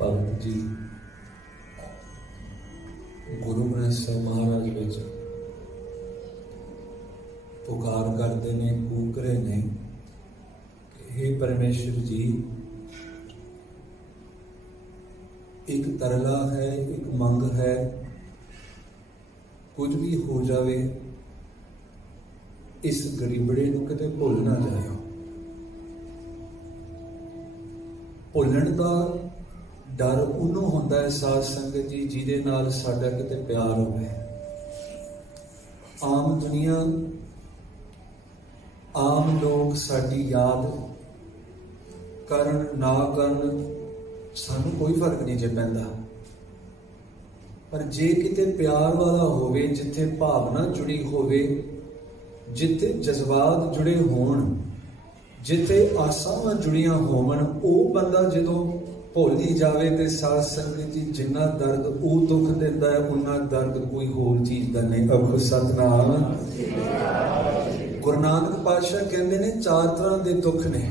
भगत जी गुरु ग्रंथ साहिब महाराज विच पुकार करते ने, कूक रहे ने कि हे परमेश्वर जी, एक तरला है, एक मंग है, कुछ भी हो जावे इस गरीबड़े नूं किते भुल ना जाए। भुलण दा डर उन्हों होंदा है साध संगत जी जिहदे नाल साडा किते प्यार होवे। आम दुनिया, आम लोग साडी याद करन ना करन सानू कोई फर्क नहीं जे पैंदा, पर जे किते प्यार वाला होवे, जिथे भावना जुड़ी होवे, जिथे जज्बात जुड़े होण, जिथे आसावां जुड़ियां होवन, वो बंदा जदों भुल ही जावे ते साध संगत जी जिन्ना दर्द वो दुख दिंदा है उन्ना दर्द कोई होर चीज दा नहीं। आखो सतनाम। गुरु नानक पातशाह कहंदे ने चार तरह दे दुख ने।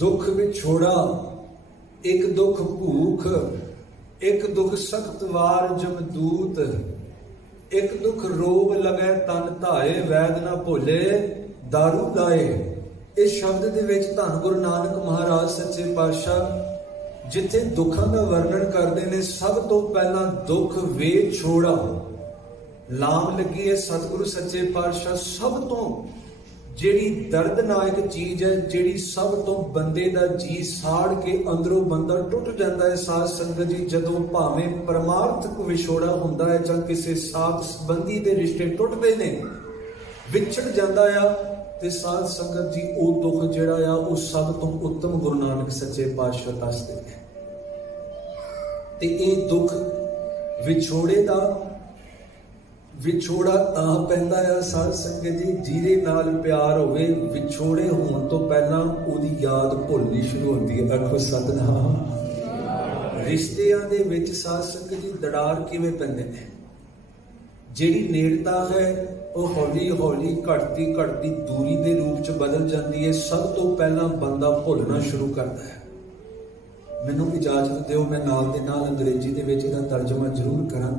दुख विछोड़ा, एक दुख भूख, एक दुख सख्त वार जमदूत, एक दुख रोग लगे तन धाए, वैद ना भोले दारू लाए। इस शब्द दे विच धन गुरु नानक महाराज सच्चे पातशाह जिथे दुखां दा वर्णन करते हैं, सब तो पहला दुख वे छोड़ा लाम लगी है सतगुरु सच्चे पातशाह। सब तो जिहड़ी दर्दनायक चीज है, जिहड़ी सब तो बंदे दा जी साड़ के अंदरों बंदा टुट जाता है साध संगत जी, जदों भावें परमार्थक विछोड़ा हुंदा है जां किसी साथ संबंधी दे रिश्ते टुटदे ने, विछड़ जाता है, ते साध संगत जी वो दुख जिहड़ा आ वो सब तो उत्तम गुरु नानक सच्चे पातशाह दसदे ने। ते ये दुख विछोड़े दा विछोड़ा तां पैंदा है साध संगत जी जिहदे नाल प्यार होवे, विछोड़े होण तो पहला ओदी याद भुलनी शुरू होंदी है। आखो सतनाम। रिश्तियां दे विच साध संगत जी दरार किवें पैंदे ने? जिहड़ी नेड़ता है वो हौली हौली घटती घटती दूरी के रूप च बदल जाती है। सब तो पहला बंदा भुलना शुरू करता है। मैनू इजाजत दिओ मैं नाल दे नाल अंग्रेजी दे विच इहदा तर्जमा जरूर करा।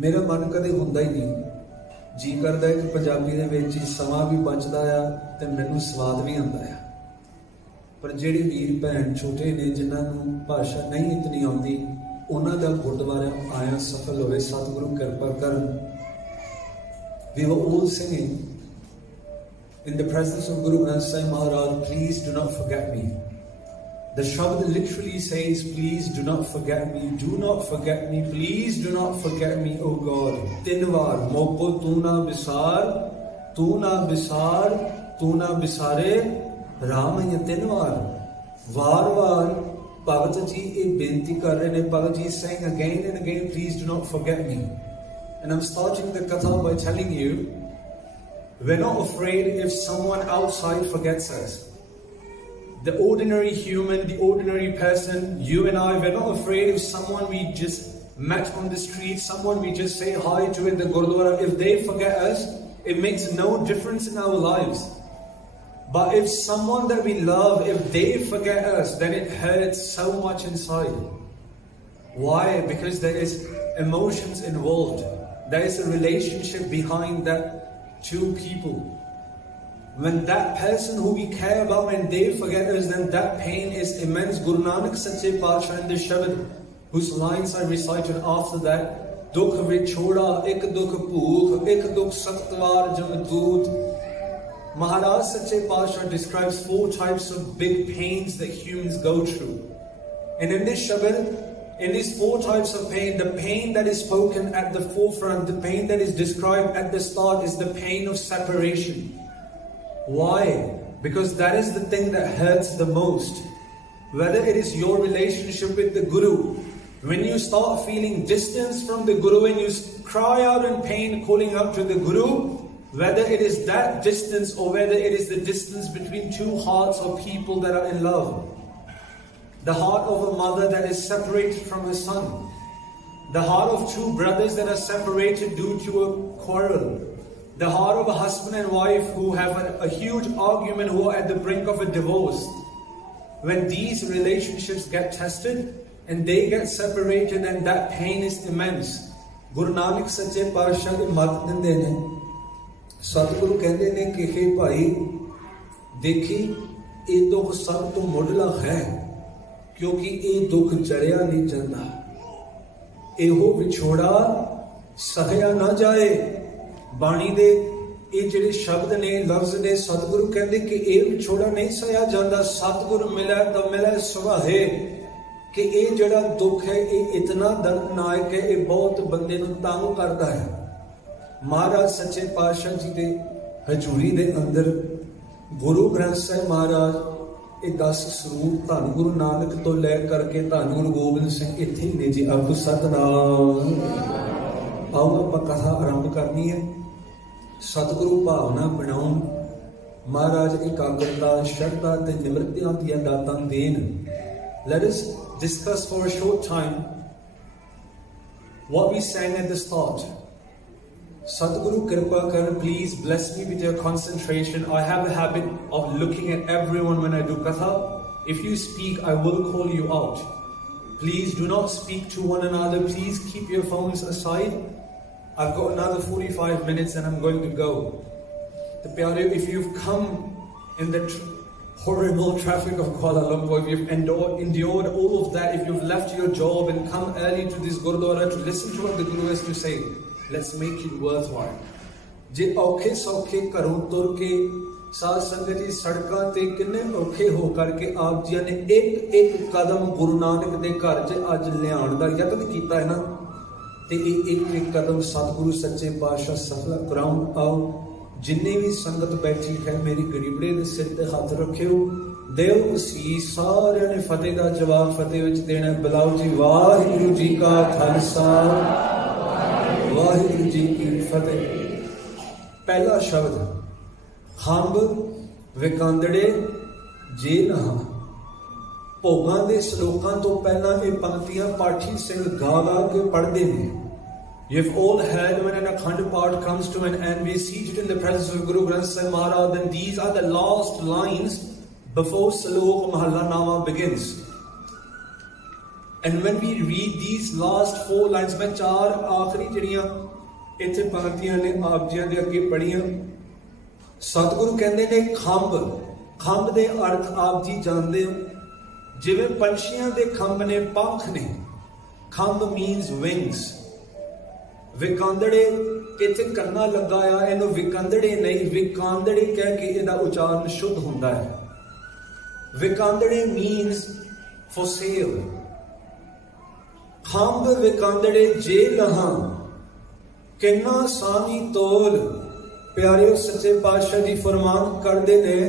मेरा मन कदे हुंदा ही नहीं, जी करदा है कि पंजाबी दे विच समां भी बचदा आ ते मैनू स्वाद भी आंदा है। पर जिहड़े वीर भैन छोटे ने जिन्हां नूं भाषा नहीं इतनी आउंदी, उन्हां दा गुरुद्वारा आया सफल होवे। सतगुरु किरपा करन। We were all singing in the presence of Guru Granth Sahib Maharaj, please do not forget me. The shabd literally says, please do not forget me, do not forget me, please do not forget me, O God. Tin var, moko tu na bisar, tu na bisar, tu na bisare, Ram ya tin var. Var var, Bhagat ji ye benti kar rahe ne, Bhagat ji is saying again and again, please do not forget me. And I'm starting the katha by telling you, we're not afraid if someone outside forgets us. The ordinary human, the ordinary person, you and I, we're not afraid if someone we just met on the street, someone we just say hi to in the Gurdwara, if they forget us, it makes no difference in our lives. But if someone that we love, if they forget us, then it hurts so much inside. Why? Because there is emotions involved. There is a relationship behind that two people. When that person who we care about, when they forget us, then that pain is immense. Guru Nanak Sache Paatshah in the Shabad, whose lines I recited after that, Dukh vichhoda, ek dukh bhook, ek dukh saktwar jamdoot. Maharaj Sache Paatshah describes 4 types of big pains that humans go through. And in this Shabad, in these 4 types of pain, the pain that is spoken at the forefront, the pain that is described at the start is the pain of separation. Why? Because that is the thing that hurts the most. Whether it is your relationship with the Guru, when you start feeling distance from the Guru and you cry out in pain calling out to the Guru, whether it is that distance or whether it is the distance between 2 hearts of people that are in love. The heart of a mother that is separated from her son. The heart of 2 brothers that are separated due to a quarrel. The heart of a husband and wife who have a huge argument, who are at the brink of a divorce. when these relationships get tested and they get separated, and that pain is immense. Guru Nanak Sache Paatshah de mat dinde ne, Satguru कहते ने कि हे भाई देखी ये दुख सब तो मुढ़ला है, क्योंकि ये दुख जरिया नहीं जाता, एहो विछोड़ा सहया ना जाए। बाणी दे ये जिहड़े शब्द ने, लफ्ज ने, सतगुरु कहते कि ये विछोड़ा नहीं सहया जाता, सतगुरु मिले तो मिले सुभाए। कि ये जिहड़ा दुख है ये इतना दर्दनाक है, ये बहुत बंदे नूं तंग करता है। महाराज सच्चे पातशाह जी दे हजूरी दे अंदर गुरु ग्रंथ साहिब महाराज ये 10 स्वरूप धन गुरु नानक तो लै करके धन गुरु गोबिंद सिंह इत्थे ही ने जी। अब सतनाम। आओ आपां कथा आरंभ करनी है। सतगुरु भावना बनाउण, महाराज एकाग्रता, श्रद्धा ते निमरतियां दियां दातां then. Let us discuss for a short time what we sang at the start. Sadguru Kripa Karan, please bless me with your concentration. I have a habit of looking at everyone when I do katha. If you speak, I will call you out. Please do not speak to one another. Please keep your phones aside. I've got another 45 minutes and I'm going to go. The Pyare, if you've come in the horrible traffic of Kuala Lumpur, if you've endured all of that, if you've left your job and come early to this Gurdwara to listen to what the Guru has to say, let's make it worthwhile. जे औखे सौखे घरों तुर के साध संगत जी सड़कों ते किन्ने औखे हो करके आप जी ने एक एक कदम गुरु नानक दे घर च अज लियाण दा यतन कीता है ना, ते एक एक कदम सतगुरु सच्चे पातशाह सफल कराउण। आओ जिन्ने भी संगत बैठी है मेरी गरीबड़े दे सिर ते हाथ रखियो, देव असीस। सारे ने फतेह दा जवाब फतेह विच देना। बुलाओ जी वाहिगुरु जी का खालसा, वाहिगुरु जी की फतेह। पहला शब्द खंब विकांदड़े जे नहा। भोगां दे श्लोकां तो पहला ये पंक्तियां पाठी सिंह गा गा के पढ़दे ने। You've all heard when an Akhand Path comes to an end, we are seated in the presence of Guru Granth Sahib Maharaj, then these are the last lines before Salok Mahalla Nama begins. And when we read these last 4 lines, मैं 4 आखिरी जड़ियां इत्थे पंक्तियां ने आप जियां दे अगे पढ़ियां। सतगुरु कहंदे ने खंभ, खंभ दे अर्थ आप जी जानदे हो, जिवें पंछियां दे खंभ ने, पंख ने। खंभ means wings। विकांदड़े इत्थे करना लगा आ, इहनूं विकांदड़े नहीं विकांदड़े कह के इहदा उच्चारण शुद्ध हुंदा है। विकांदड़े मीन्स फॉर सेल। खंभ विकांदड़े जे लहां किन्ना सानी तोल। प्यारे सच्चे पातशाह जी फरमान करदे ने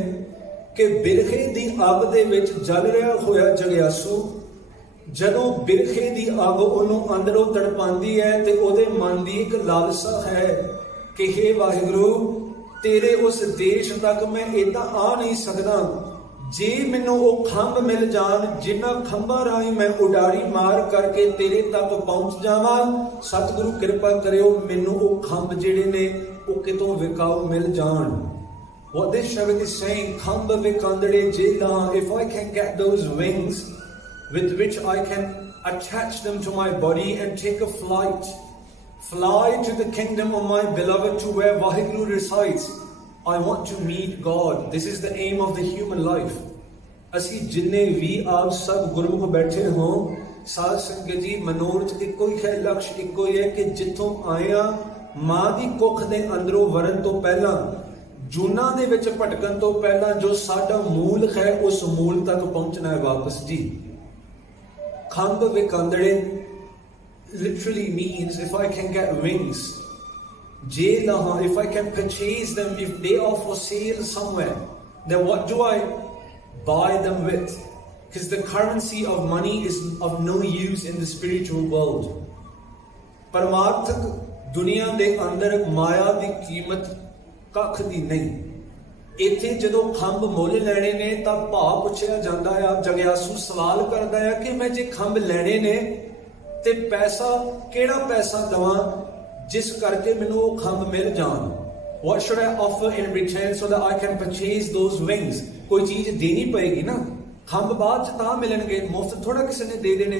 कि बिरखे दी अग दे विच जल रहा होया जग्यासू, जदों बिरखे दी अग ओनू अंदरों तड़पांदी है ते ओदे मन दी एक लालसा है कि हे वाहिगुरु तेरे उस देश तक मैं इदां आ नहीं सकदा, जे मैनू वो खंभ मिल जान जिन्हां खंभां राहीं मैं उडारी मार करके तेरे तक पहुंच जावां। सतगुरु कृपा करियो मैनू वो खंभ जिहड़े ने वो कितों विकाऊ मिल जान। What this Shabad is saying, खंभ विकांदड़े जेला, if I can get those wings with which I can attach them to my body and take a flight, fly to the kingdom of my beloved, to where Vaheguru resides. I want to meet God. This is the aim of the human life. असी जिन्ने भी आप सब गुरुमुख बैठे हों, साध संगत जी मनोरथ इक्को ही है, लक्ष्य इक्को ही है कि जिथों आया मां दी कुख दे अंदरों वरन तो पहला, जूना दे विच भटकन तो पहला जो साडा मूल है उस मूल तक पहुंचना है वापस जी। खंभ विकांदड़े literally means if I can get wings. Je laha, if I can purchase them, if they are for sale somewhere, then what do I buy them with? Because the currency of money is of no use in the spiritual world. परमार्थक दुनिया दे अंदर माया दी कीमत कख दी नहीं। इत्थे जदों खंभ मुल लैणे ने तां भाव पुछया जांदा है, जग्यासू सवाल करदा है कि मैं जे खंभ लैणे ने ते पैसा केड़ा पैसा दवां जिस करके मैनूं वो खंभ मिल जान। What should I offer in return so that I can purchase those wings? कोई चीज देनी पड़ेगी ना। ਖੰਭ ਬਾਅਦ ਚ ਤਾਂ ਮਿਲਣਗੇ, ਮੁਫਤ ਥੋੜਾ ਕਿਸੇ ਨੇ ਦੇ ਦੇਣੇ।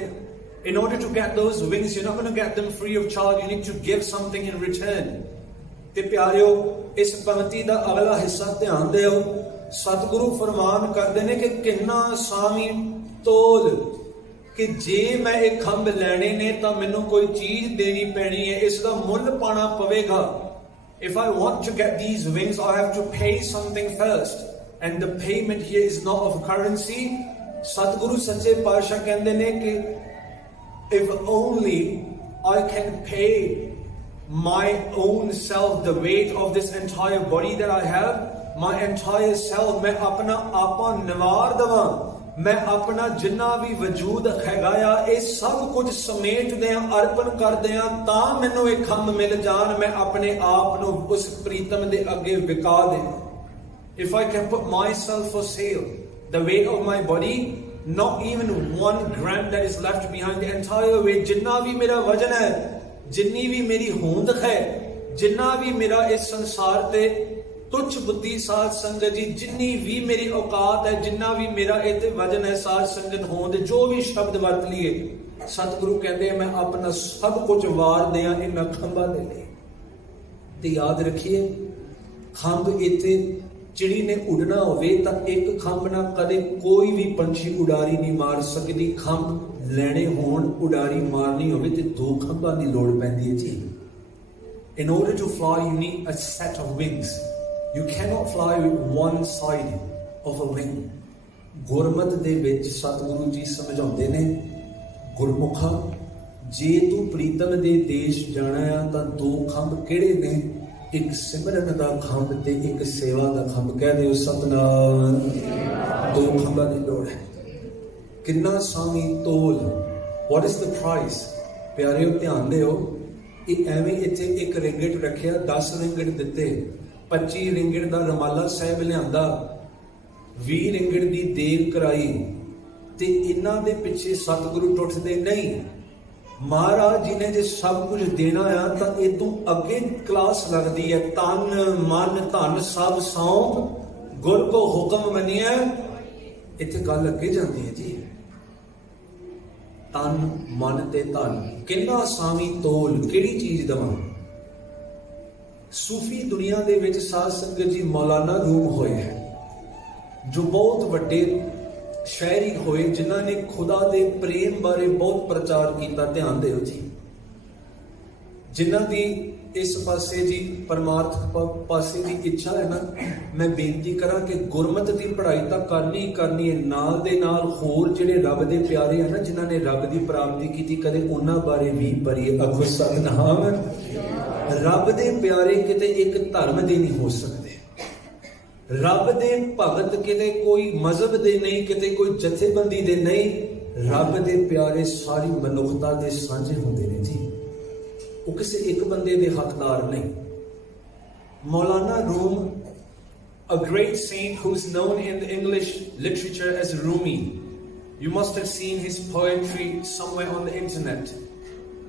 In order to get those wings, you're not going to get them free of charge. You need to give something in return. ਤੇ ਪਿਆਰਿਓ, ਇਸ ਪੰਕਤੀ ਦਾ ਅਗਲਾ ਹਿੱਸਾ ਧਿਆਨ ਦਿਓ। ਸਤਿਗੁਰੂ ਫਰਮਾਨ ਕਰਦੇ ਨੇ ਕਿ ਕਿੰਨਾ ਸਾਵੀਂ ਤੋਲ, ਕਿ ਜੇ ਮੈਂ ਇਹ ਖੰਭ ਲੈਣੇ ਨੇ ਤਾਂ ਮੈਨੂੰ ਕੋਈ ਚੀਜ਼ ਦੇਣੀ ਪੈਣੀ ਹੈ, ਇਸ ਦਾ ਮੁੱਲ ਪਾਣਾ ਪਵੇਗਾ। If I want to get these wings, I have to pay something first. And the payment here is not of currency. ਸਤਿਗੁਰੂ ਸੱਚੇ ਪਾਤਸ਼ਾਹ ਕਹਿੰਦੇ ਨੇ ਕਿ if only I can pay my own self the weight of this entire body that I have, my entire self, मैं अपना आपा निवार दवां, मैं अपना जिन्ना भी वजूद हैगा आ, ये सब कुछ समेट दियां, अर्पण कर दियां, तां मैनू ये खंभ मिल जान, मैं अपने आप नू उस प्रीतम दे अगे विका देवां। If I can put myself for sale, the weight of my body, not even 1 gram that is left behind, the entire weight, जिन्ना भी मेरा वजन है, जिन्नी भी मेरी होंद है, जिन्ना भी मेरा इस संसार ते तुच्छ बुद्धि साध संगत जी, जिन्नी भी मेरी औकात है, जिन्ना भी मेरा इते वजन है, साध संगत होंद, जो भी शब्द वरत लिए, सतगुरु कहते हैं मैं अपना सब कुछ वार दिया इन खंभा दे लिए। ते याद रखिए, खंभ इत्थे चिड़ी ने उड़ना होवे तां एक खंभ ना कदे कोई भी पंछी उड़ारी नहीं मार सकदी। खंभ लेने होण, उड़ारी मारनी होवे ते 2 खंभां दी लोड़ पैंदी है जी। In order to fly, you need a set of wings. You cannot fly with one side of a wing. Gurmat दे विच सतगुरु जी समझाउंदे ने, गुरमुखा जे तू प्रीतम दे देश जाना है तां 2 खंभ किहड़े ने? एक सिमरन दा खंभ ते एक सेवा दा खंभ। कह दिओ सतनाम। 2 खंभां दी लोड़ है। किन्ना सामी तोल, व्हाट इज द प्राइस? प्यारिओ ध्यान दिओ, ਇਹ ਐਵੇਂ ਇੱਥੇ 1 ਰਿੰਗਟ ਰੱਖਿਆ, 10 ਰਿੰਗਟ ਦਿੱਤੇ, 25 ਰਿੰਗਟ ਦਾ ਰਮਾਲਾ ਸਾਹਿਬ ਲਿਆਂਦਾ, 20 ਰਿੰਗਟ ਦੀ ਦੇਗ ਕਰਾਈ, ਤੇ ਇਹਨਾਂ ਦੇ ਪਿੱਛੇ ਸਤਿਗੁਰੂ ਟੁੱਟਦੇ ਨਹੀਂ। ਮਹਾਰਾਜ ਜੀ ਨੇ ਜੇ ਸਭ ਕੁਝ ਦੇਣਾ ਆ ਤਾਂ ਇਹ ਤੋਂ ਅੱਗੇ ਕਲਾਸ ਲੱਗਦੀ ਹੈ। ਤਨ ਮਨ ਧਨ ਸਭ ਸੌਂਪ ਗੁਰ ਕੋ ਹੁਕਮ ਮੰਨਿਆ, ਇੱਥੇ ਗੱਲ ਅੱਗੇ ਜਾਂਦੀ ਹੈ ਜੀ। तन मन ते धन किन्ना सावी तोल, किहड़ी चीज दवां? सूफी दुनिया दे विच साध संगत जी मौलाना रूम होए हैं, जो बहुत वड्डे शायरी होए, जिन्हां ने खुदा दे प्रेम बारे बहुत प्रचार किया। ध्यान दिओ जी, जिन्हां दी इस पासे जी परमार्थ पासे की इच्छा है ना, मैं बेनती करा कि गुरमत की पढ़ाई तो करनी ही करनी है, नाल दे नाल होर जिहड़े रब दे प्यारे हैं ना, जिन्हां ने रब की प्राप्ति की, कदे उन्हां बारे भी पढ़िए। आखो सतनाम। रब दे प्यारे किते एक धर्म दे नहीं हो सकते, रब दे भगत किते कोई मजहब दे नहीं, किते कोई जथेबंदी दे नहीं। रब दे प्यारे सारी मनुखता दे सांझे हुंदे ने जी, वो किसी एक बंदे दे हकदार नहीं। मौलाना room, a great saint who is known in the English literature as Rumi. You must have seen his poetry somewhere on the internet.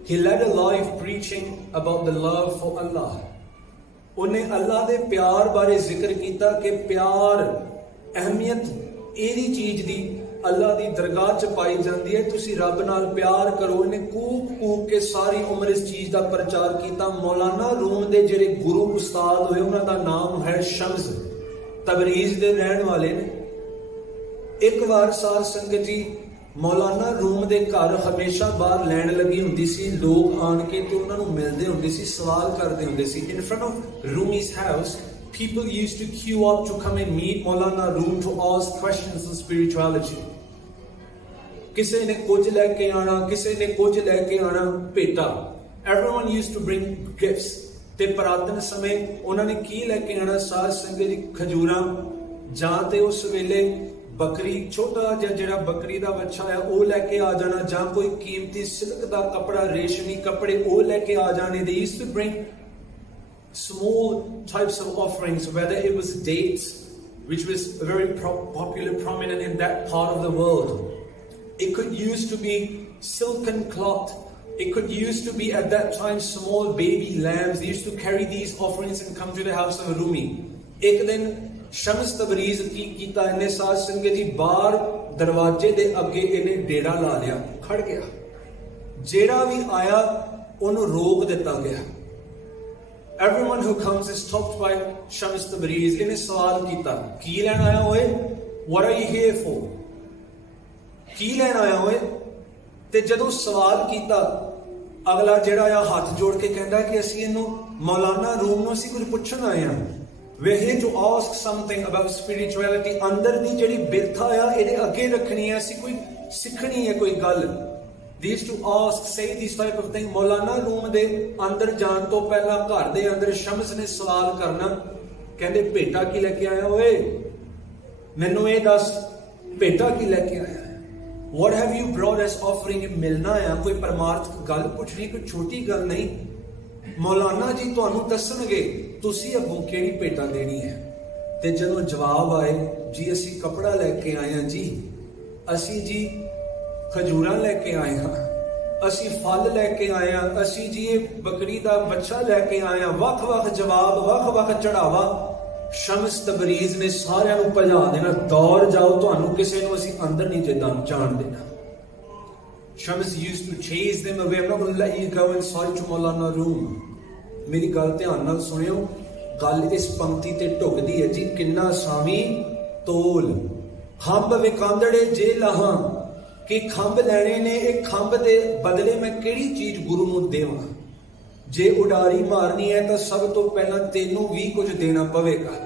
He led a life preaching about the love for Allah. उन्हें अल्लाह दे प्यार बारे जिक्र किया कि प्यार अहमियत एदी चीज दी अल्लाह दी दरगाह च पाई जाती है, तुसी रब नाल प्यार करो। इन्हें कूक कूक के सारी उम्र इस चीज का प्रचार किया। मौलाना रूम दे जेड़े गुरु उस्ताद होए, उन्हां दा नाम है शम्स, तबरीज दे रहन वाले ने। एक बार साध संगत जी मौलाना रूम दे घर हमेशा बाहर लैन लगी हुंदी सी, लोग आन के ते उन्हां नूं मिलदे हुंदे सी, सवाल करदे हुंदे सी। In front of Rumi's house, people used to queue up to come and meet Maulana Room to ask questions on spirituality. किसे ने कुछ लेके आना, किसे ने कुछ लेके आना भेटा। Everyone used to bring gifts. ते प्रार्थना समय उन्होंने की लेके आना? साध संगत जी खजूरां, जां ते उस वेले बकरी, छोटा जिहड़ा बकरी दा बच्चा है वो लेके आ जाना, जां कोई कीमती सिल्क दा कपड़ा, रेशमी कपड़े वो लेके आ जाने। They used to bring small types of offerings, whether it was dates, which was very popular, prominent in that part of the world. It could used to be silken cloth. It could used to be at that time small baby lambs. They used to carry these offerings and come to the house of Rumi. एक दिन Shams Tabriz की कीता इन्हें साध संगत जी बाहर दरवाजे दे अगे इन्हें डेरा ला लिया, खड़ गया। जेड़ा भी आया उन्होंने रोक दिता गया। Everyone who comes is stopped by Shams Tabriz। इन्हें सवाल किया, की लैन आया होए? What are you here for? की लैन आया होए? ते जदों सवाल किया, अगला जेड़ा आ हाथ जोड़ के कहता कि असी इनू मौलाना रूम नूं असी कुछ पुछण आए हां। We're here to ask something about spirituality। अंदर दी जेड़ी बिरथा आ इहदे अगे रखनी है, असी कोई सिखनी है कोई गल। These to ask, say this type of thing। Maulana room दे अंदर जान तो पहला घर दे अंदर शम्स ने सवाल करना, कहंदे भेटा की लेके आया होए? मैनू ये दस, भेटा की लेके आया? What have you brought as offering? मिलना है कोई परमार्थ गल पुछनी, कोई छोटी गल नहीं। मौलाना जी तुहानू दसणगे तुसी अगों किहड़ी भेटा देनी है। ते जदों जवाब आए, जी असी कपड़ा लेके आए हां जी, असी जी खजूरा लेके आए हां, असी फल लेके आए हां, असी जी बकरी दा बच्चा लेके आए हां। वख वख जवाब, वख वख चढ़ावा। शम्स तबरीज ने सारियां नूं भजा देना, दौड़ जाओ, तुहानू किसी नूं असी अंदर नहीं जाण देना। Shams used to chase them away। I'm not going to let you go inside to Maulana room। मेरी गल ध्यान नाल सुनियो, गल इस पंक्ति ते ढुकदी है जी। किन्ना सावी तोल, खंभ विकांदड़े जे लहां, कि खंभ लैणे ने, एक खंभ दे बदले मैं किहड़ी चीज गुरु नूं देवां? जे उडारी मारनी है तो सब तो पहला तेनू भी कुछ देना पवेगा।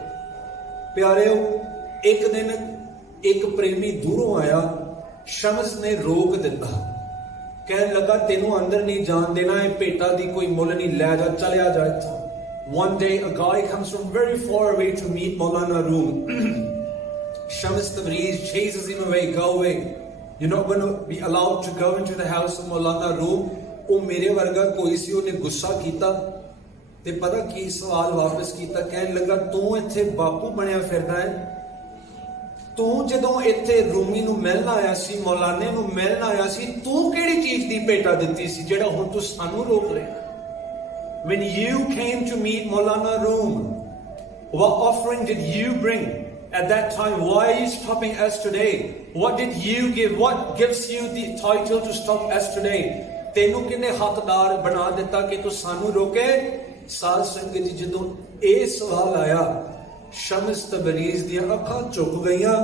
प्यारेओ, एक दिन एक प्रेमी दूरों आया, शम्स ने रोक दिता, कहन लगा तेनू अंदर नहीं जान देना, है भेटा दी कोई मुल नहीं, लै जा, चलिया जा इत्थों। One day a guy comes from very far away to meet Maulana room। Shams Tabriz chases him away, go away, you're not going to be allowed to go into the house of Maulana room। ਉਹ ਮੇਰੇ ਵਰਗਾ ਕੋਈ ਸੀ, ਉਹਨੇ ਗੁੱਸਾ ਕੀਤਾ ਤੇ ਪਤਾ ਕੀ ਸਵਾਲ ਵਾਪਸ ਕੀਤਾ, ਕਹਿਣ ਲੱਗਾ ਤੂੰ ਇੱਥੇ ਬਾਪੂ ਬਣਿਆ ਫਿਰਦਾ ਹੈ? ਤੂੰ ਜਦੋਂ ਇੱਥੇ ਰੂਮੀ ਨੂੰ ਮਿਲਣ ਆਇਆ ਸੀ, ਮੌਲਾਨੇ ਨੂੰ ਮਿਲਣ ਆਇਆ ਸੀ, ਤੂੰ ਕਿਹੜੀ ਚੀਜ਼ ਦੀ ਭੇਟਾ ਦਿੱਤੀ ਸੀ ਜਿਹੜਾ ਹੁਣ ਤੂੰ ਸਾਨੂੰ ਰੋਕ ਰਿਹਾ? When you came to meet Maulana Room, what offering did you bring at that time? Why are you stopping us today? What did you give? What gives you the title to stop us today? तेनू किन्ने हकदार बना दिता कि तू सानू रोके? साध संगत जी जदों ये सवाल आया, शम्स तबरीज दियां अखां झुक गईयां,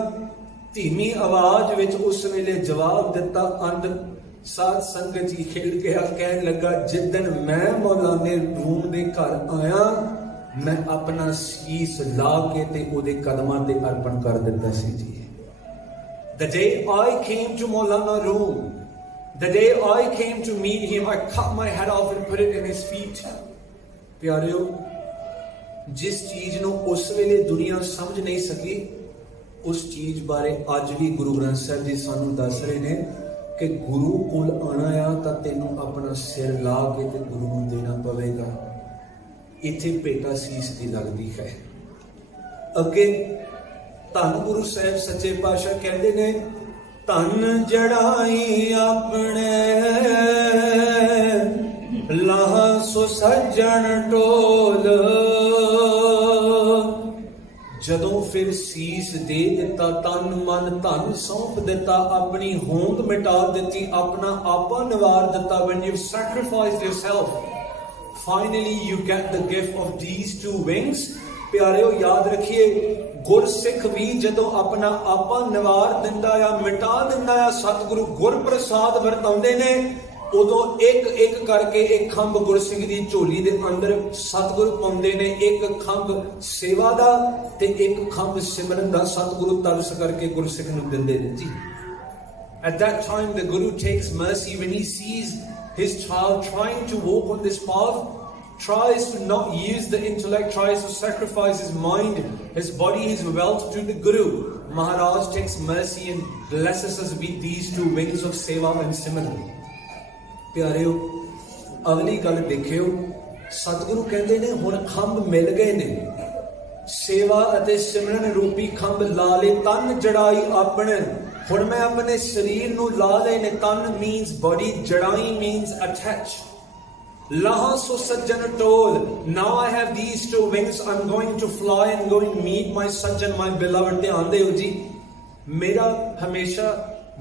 धीमी आवाज विच उस वेले जवाब दिता। अंदर साध संगत जी खिल गया, कहन लगा जिदन मैं मौलाने रूम दे घर आया, मैं अपना शीस ला के ते ओदे कदमां ते अर्पण कर दिता सी जी। The day I came to Maulana room, the day I came to meet him, I cut my head off and put it in his feet। प्यारेओ, जिस चीज नूं उस वेले दुनिया समझ नहीं सकी, उस चीज बारे अज भी गुरु ग्रंथ साहिब जी सानू दस रहे ने कि गुरु कोल आना आ तां तैनूं अपना सिर ला के ते गुरु नूं देना पवेगा। इत्थे भेटा सीस दी लगदी है। अगे धन गुरु साहिब सच्चे पातशाह कहंदे ने, धन जड़ाई अपने लाह सो सज्जन टोल। जदों फिर सीस दे दिता, तन मन धन सौंप दिता, अपनी होंद मिटा दिती, अपना आपा निवार दिता। When you've sacrificed yourself, finally you get the gift of these two wings। प्यारेओ याद रखिए, गुरसिख भी जदों अपना आपा निवार दिंदा या मिटा दिंदा या सतगुरु गुर प्रसाद वरताउंदे ने, उदों एक एक करके एक खंभ गुरसिख दी झोली दे अंदर सतगुरु पाउंदे ने। एक खंभ सेवा दा ते एक खंभ सिमरन दा सतगुरु तरस करके गुरसिख नूं दिंदे ने जी। At that time the Guru takes mercy when he sees his child trying to walk on this path, tries to not use the intellect, tries to sacrifice his mind, his body, his wealth to the Guru. Maharaj takes mercy and blesses us with these two wings of seva and simran। प्यारेओ, अगली गल देखियो, सतगुरु कहते ने हुण खंभ मिल गए ने, सेवा अते सिमरन रूपी खंभ ला ले, तन जड़ाई अपने। हुण मैं अपने शरीर नूं ला ले ने। तन मीन्स बॉडी, जड़ाई means attach. Laha so sajjan told, now I have these two wings, I'm going to fly and go and meet my sajjan, my beloved. ध्यान देओ जी, मेरा हमेशा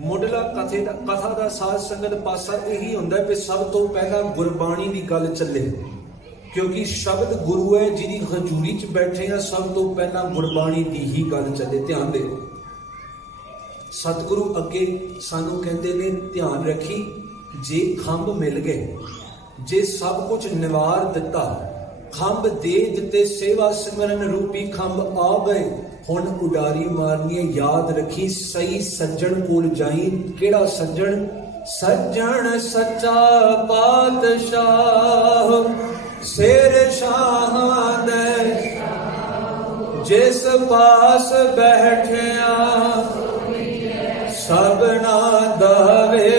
मुढ़ला कथा दा साध संगत पासा यही हुंदा है कि सब तो पहला गुरबाणी दी गल चले, क्योंकि शब्द गुरु है जिहदी हजूरी च बैठे हैं, सब तो पहला गुरबाणी दी ही गल चले। ध्यान देओ, सतगुरु अगे सानू कहंदे ने ध्यान रखी, जे खंभ मिल गए, जे सब कुछ निवार दिता, खंभ दे दिते, सेवा सिमरन रूपी खंभ आ गए, हुण उडारी मारनी है। याद रखी, सही सज्जन कोल जाई। केड़ा सज्जन? सज्जन सच्चा पातशाह, शेर शाह दे जिस पास बैठिया, सबना दावे।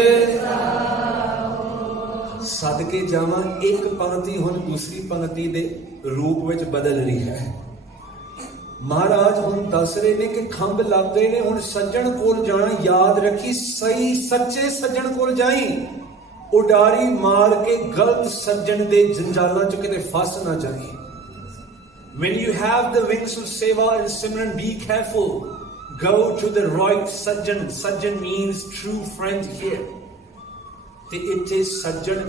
सदके जावां, एक पंक्ति हुण दूसरी पंक्ति दे रूप विच बदल रही है। महाराज हुण दस रहे ने कि खंभ लग गए ने, हुण सज्जन कोल जाना। याद रखी, सही सच्चे सज्जन कोल जाई, उडारी मार के गलत सज्जन दे जंजालां च किते फस ना जाई। When you have the wings of seva and simran, be careful. Go to the right sajjan. Sajjan means true friend here. ते इत्थे सज्जन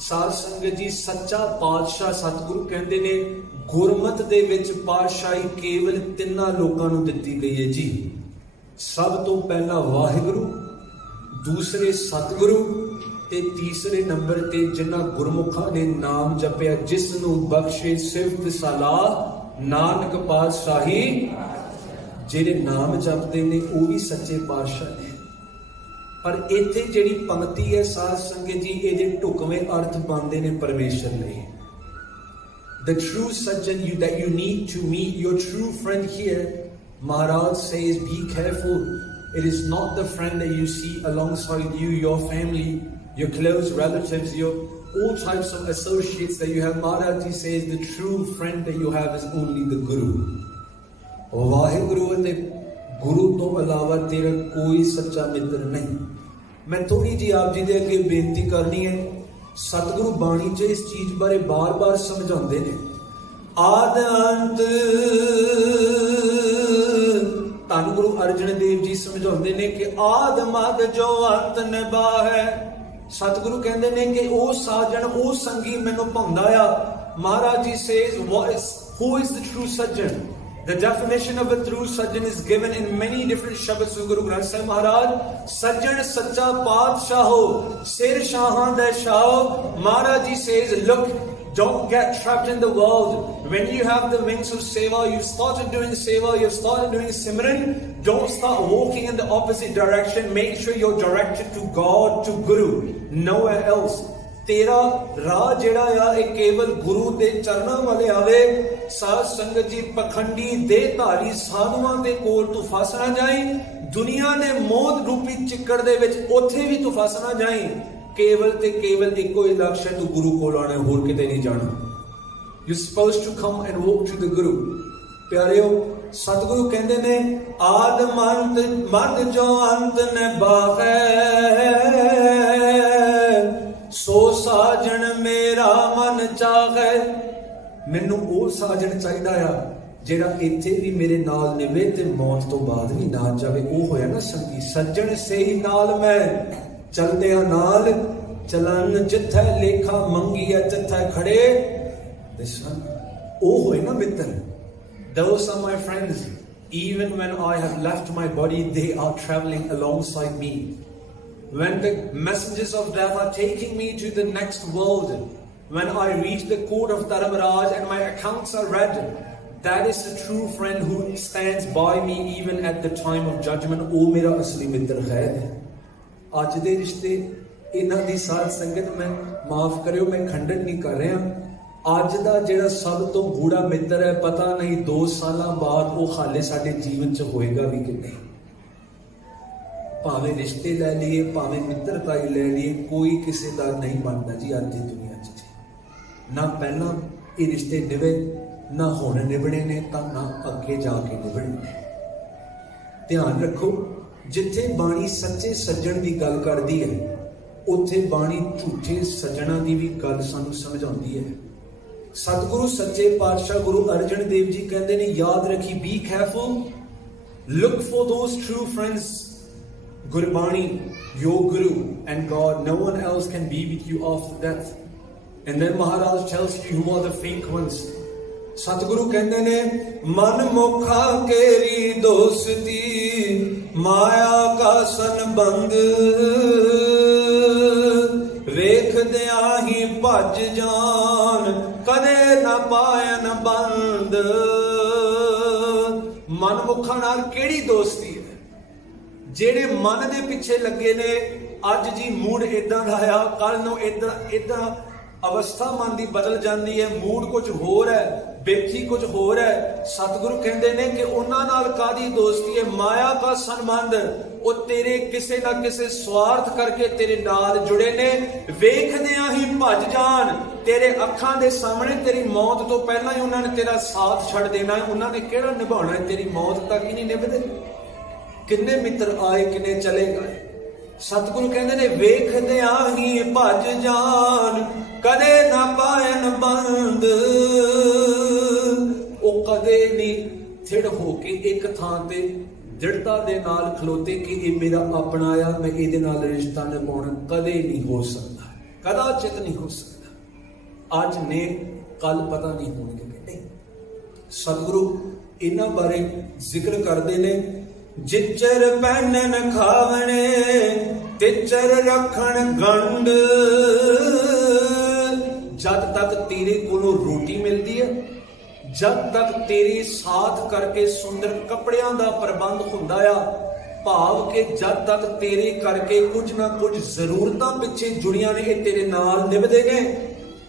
साध संगत जी सच्चा पातशाह सतगुरु कहते ने, गुरमत दे विच पातशाही केवल तिन्ना लोकां नूं दित्ती गई है जी। सब तो पहला वाहिगुरु, दूसरे सतगुरु ते तीसरे नंबर ते जिन्हां गुरमुखां ने नाम जपिया, जिस नूं बख्शे सिफत सलाह नानक पातशाही। जिहड़े नाम जपदे ने वो भी सच्चे पातशाह ने। पर इत्थे जिहड़ी पंक्ति है साध संगत जी, इहदे ढुकवें अर्थ बनदे ने परमेश्वर लई। The true sajjan that you need to meet, your true friend here, Maharaj says, be careful. It is not the friend that you see alongside you, your family, your close relatives, your all types of associates that you have. Maharaj ji says the true friend that you have is only the Guru. Waheguru ने गुरु तो अलावा तेरा कोई सच्चा मित्र नहीं। मैं थोड़ी जी आप जी दे अगे बेनती करनी है, सतगुरु बाणी च इस चीज बारे बार बार समझाते ने। आद अंत धन गुरु अर्जन देव जी समझाते ने कि आद मद जो अंत निभा है। सतगुरु कहते ने कि ओ साजन ओ संगी मैनू भाउंदा आ। महाराज जी says who is the true sajjan? The definition of a true sajjan is given in many different shabds of Guru Granth Sahib Maharaj. Sajjan sacha paatshaaho, sir shahan da shao. Maharaj ji says, look, don't get trapped in the world. When you have the wings of seva, you've started doing seva, you've started doing simran, don't start walking in the opposite direction. Make sure you're directed to God, to Guru, nowhere else. तेरा राह जेड़ा आ एक केवल गुरु दे चरणों वाले आवे। साध संगत जी पखंडी देहधारी साधुआं दे कोल तू फस ना जाई। दुनिया ने मौत रूपी चिक्कड़ दे विच ओथे भी तू फस ना जाई। केवल ते केवल इको ही लक्ष्य है, तू गुरु कोल आना, होर किते नहीं जाना। You supposed to come and walk to the Guru. प्यारेओ, सतगुरु कहंदे ने आद मद जो अंत ने बाखे, सो साजन मेरा मन चाहे। मैनू वो साजन चाहिदा आ जेड़ा इत्थे भी मेरे नाल निवे ते मौत तो बाद भी ना जावे। वो होया ना संगी सज्जन से ही नाल मैं चलदे नाल चलन, जिथे लेखा मंगी है तिथे खड़े। वो होए ना मित्र। Those are my friends. Even when I have left my body, they are traveling alongside me. When the messengers of death are taking me to the next world, when I reach the court of Dharmaraj and my accounts are read, that is the true friend who stands by me even at the time of judgment. O mera asli mitra hai। आज दे रिश्ते इन्हां दी साथ संगत मैं माफ करियो, मैं खंडन नहीं कर रहा। आज दा जेड़ा सब तो गूढ़ा मित्र है, पता नहीं 2 साल बाद वो हाले साडे जीवन च होएगा भी कि नहीं। भावें रिश्ते ले लिए, भावें मित्रताई ले लिए, कोई किसी का नहीं बनता जी आज की दुनिया च। ना पहला ये रिश्ते निभे, ना हुण निभने ने, ना अगे जाके निभने ने। ध्यान रखो, जिथे बाणी सच्चे सज्जन की गल करती है, ਉੱਥੇ ਬਾਣੀ ਝੂਠੇ ਸੱਜਣਾ ਦੀ ਵੀ ਗੱਲ ਸਾਨੂੰ ਸਮਝਾਉਂਦੀ ਹੈ। ਸਤਿਗੁਰੂ ਸੱਚੇ ਪਾਤਸ਼ਾਹ ਗੁਰੂ ਅਰਜਨ ਦੇਵ ਜੀ ਕਹਿੰਦੇ ਨੇ, ਯਾਦ ਰੱਖੀ, B careful, look for those true friends. Gurbani, your guru and God, no one else can be with you after death. And then Maharaj tells you who are the fake ones. Satguru कहते ने, मन मुखा केरी दोस्ती माया का संबंध वेखदिया ही भज जान कदे न पायन बंद। मन मुखा नाल केड़ी दोस्ती है? जेड़े मन दे पिछे लगे ने, अज जी मूड इदां दा आया, कल नूं इदां अवस्था मन की बदल जाती है, मूड कुछ होर है, बेखी कुछ होर है। सतगुरु कहते हैं कि उन्हां नाल कादी दोस्ती है? माया का संबंध, वो तेरे किसे ना किसे स्वार्थ करके तेरे नाल जुड़े ने, वेखदियां ही भज जान, तेरे अखां दे सामने तेरी मौत तो पहला ही उन्होंने तेरा साथ छड़ देना है। उन्होंने केड़ा निभाना है? तेरी मौत तक ही नहीं निभदे। किन्ने मित्र आए, किन्ने चले गए। सतगुरु कहते ने, वेखदियां ही भज जान कदे ना पायन बंद। वो कदे नहीं थिड़ होके एक थां ते दृढ़ता दे नाल खलोते कि ये मेरा अपना आ, मैं इहदे नाल रिश्ता निभाउणा, कदे नहीं हो सकता, कदाचित नहीं हो सकता। अज ने कल पता नहीं होणगे कि नहीं। सतगुरु इन्हां बारे जिक्र करते ने, जिचर पैनन खावणे तिचर रखण गंड। जब तक तेरे कोलों रोटी मिलती है, जब तक तेरे साथ करके सुंदर कपड़ियां दा प्रबंध हुंदा आ, भाव के जब तक तेरे करके कुछ ना कुछ जरूरतां पिछे जुड़ियां ने, तेरे नाल निभदे ने।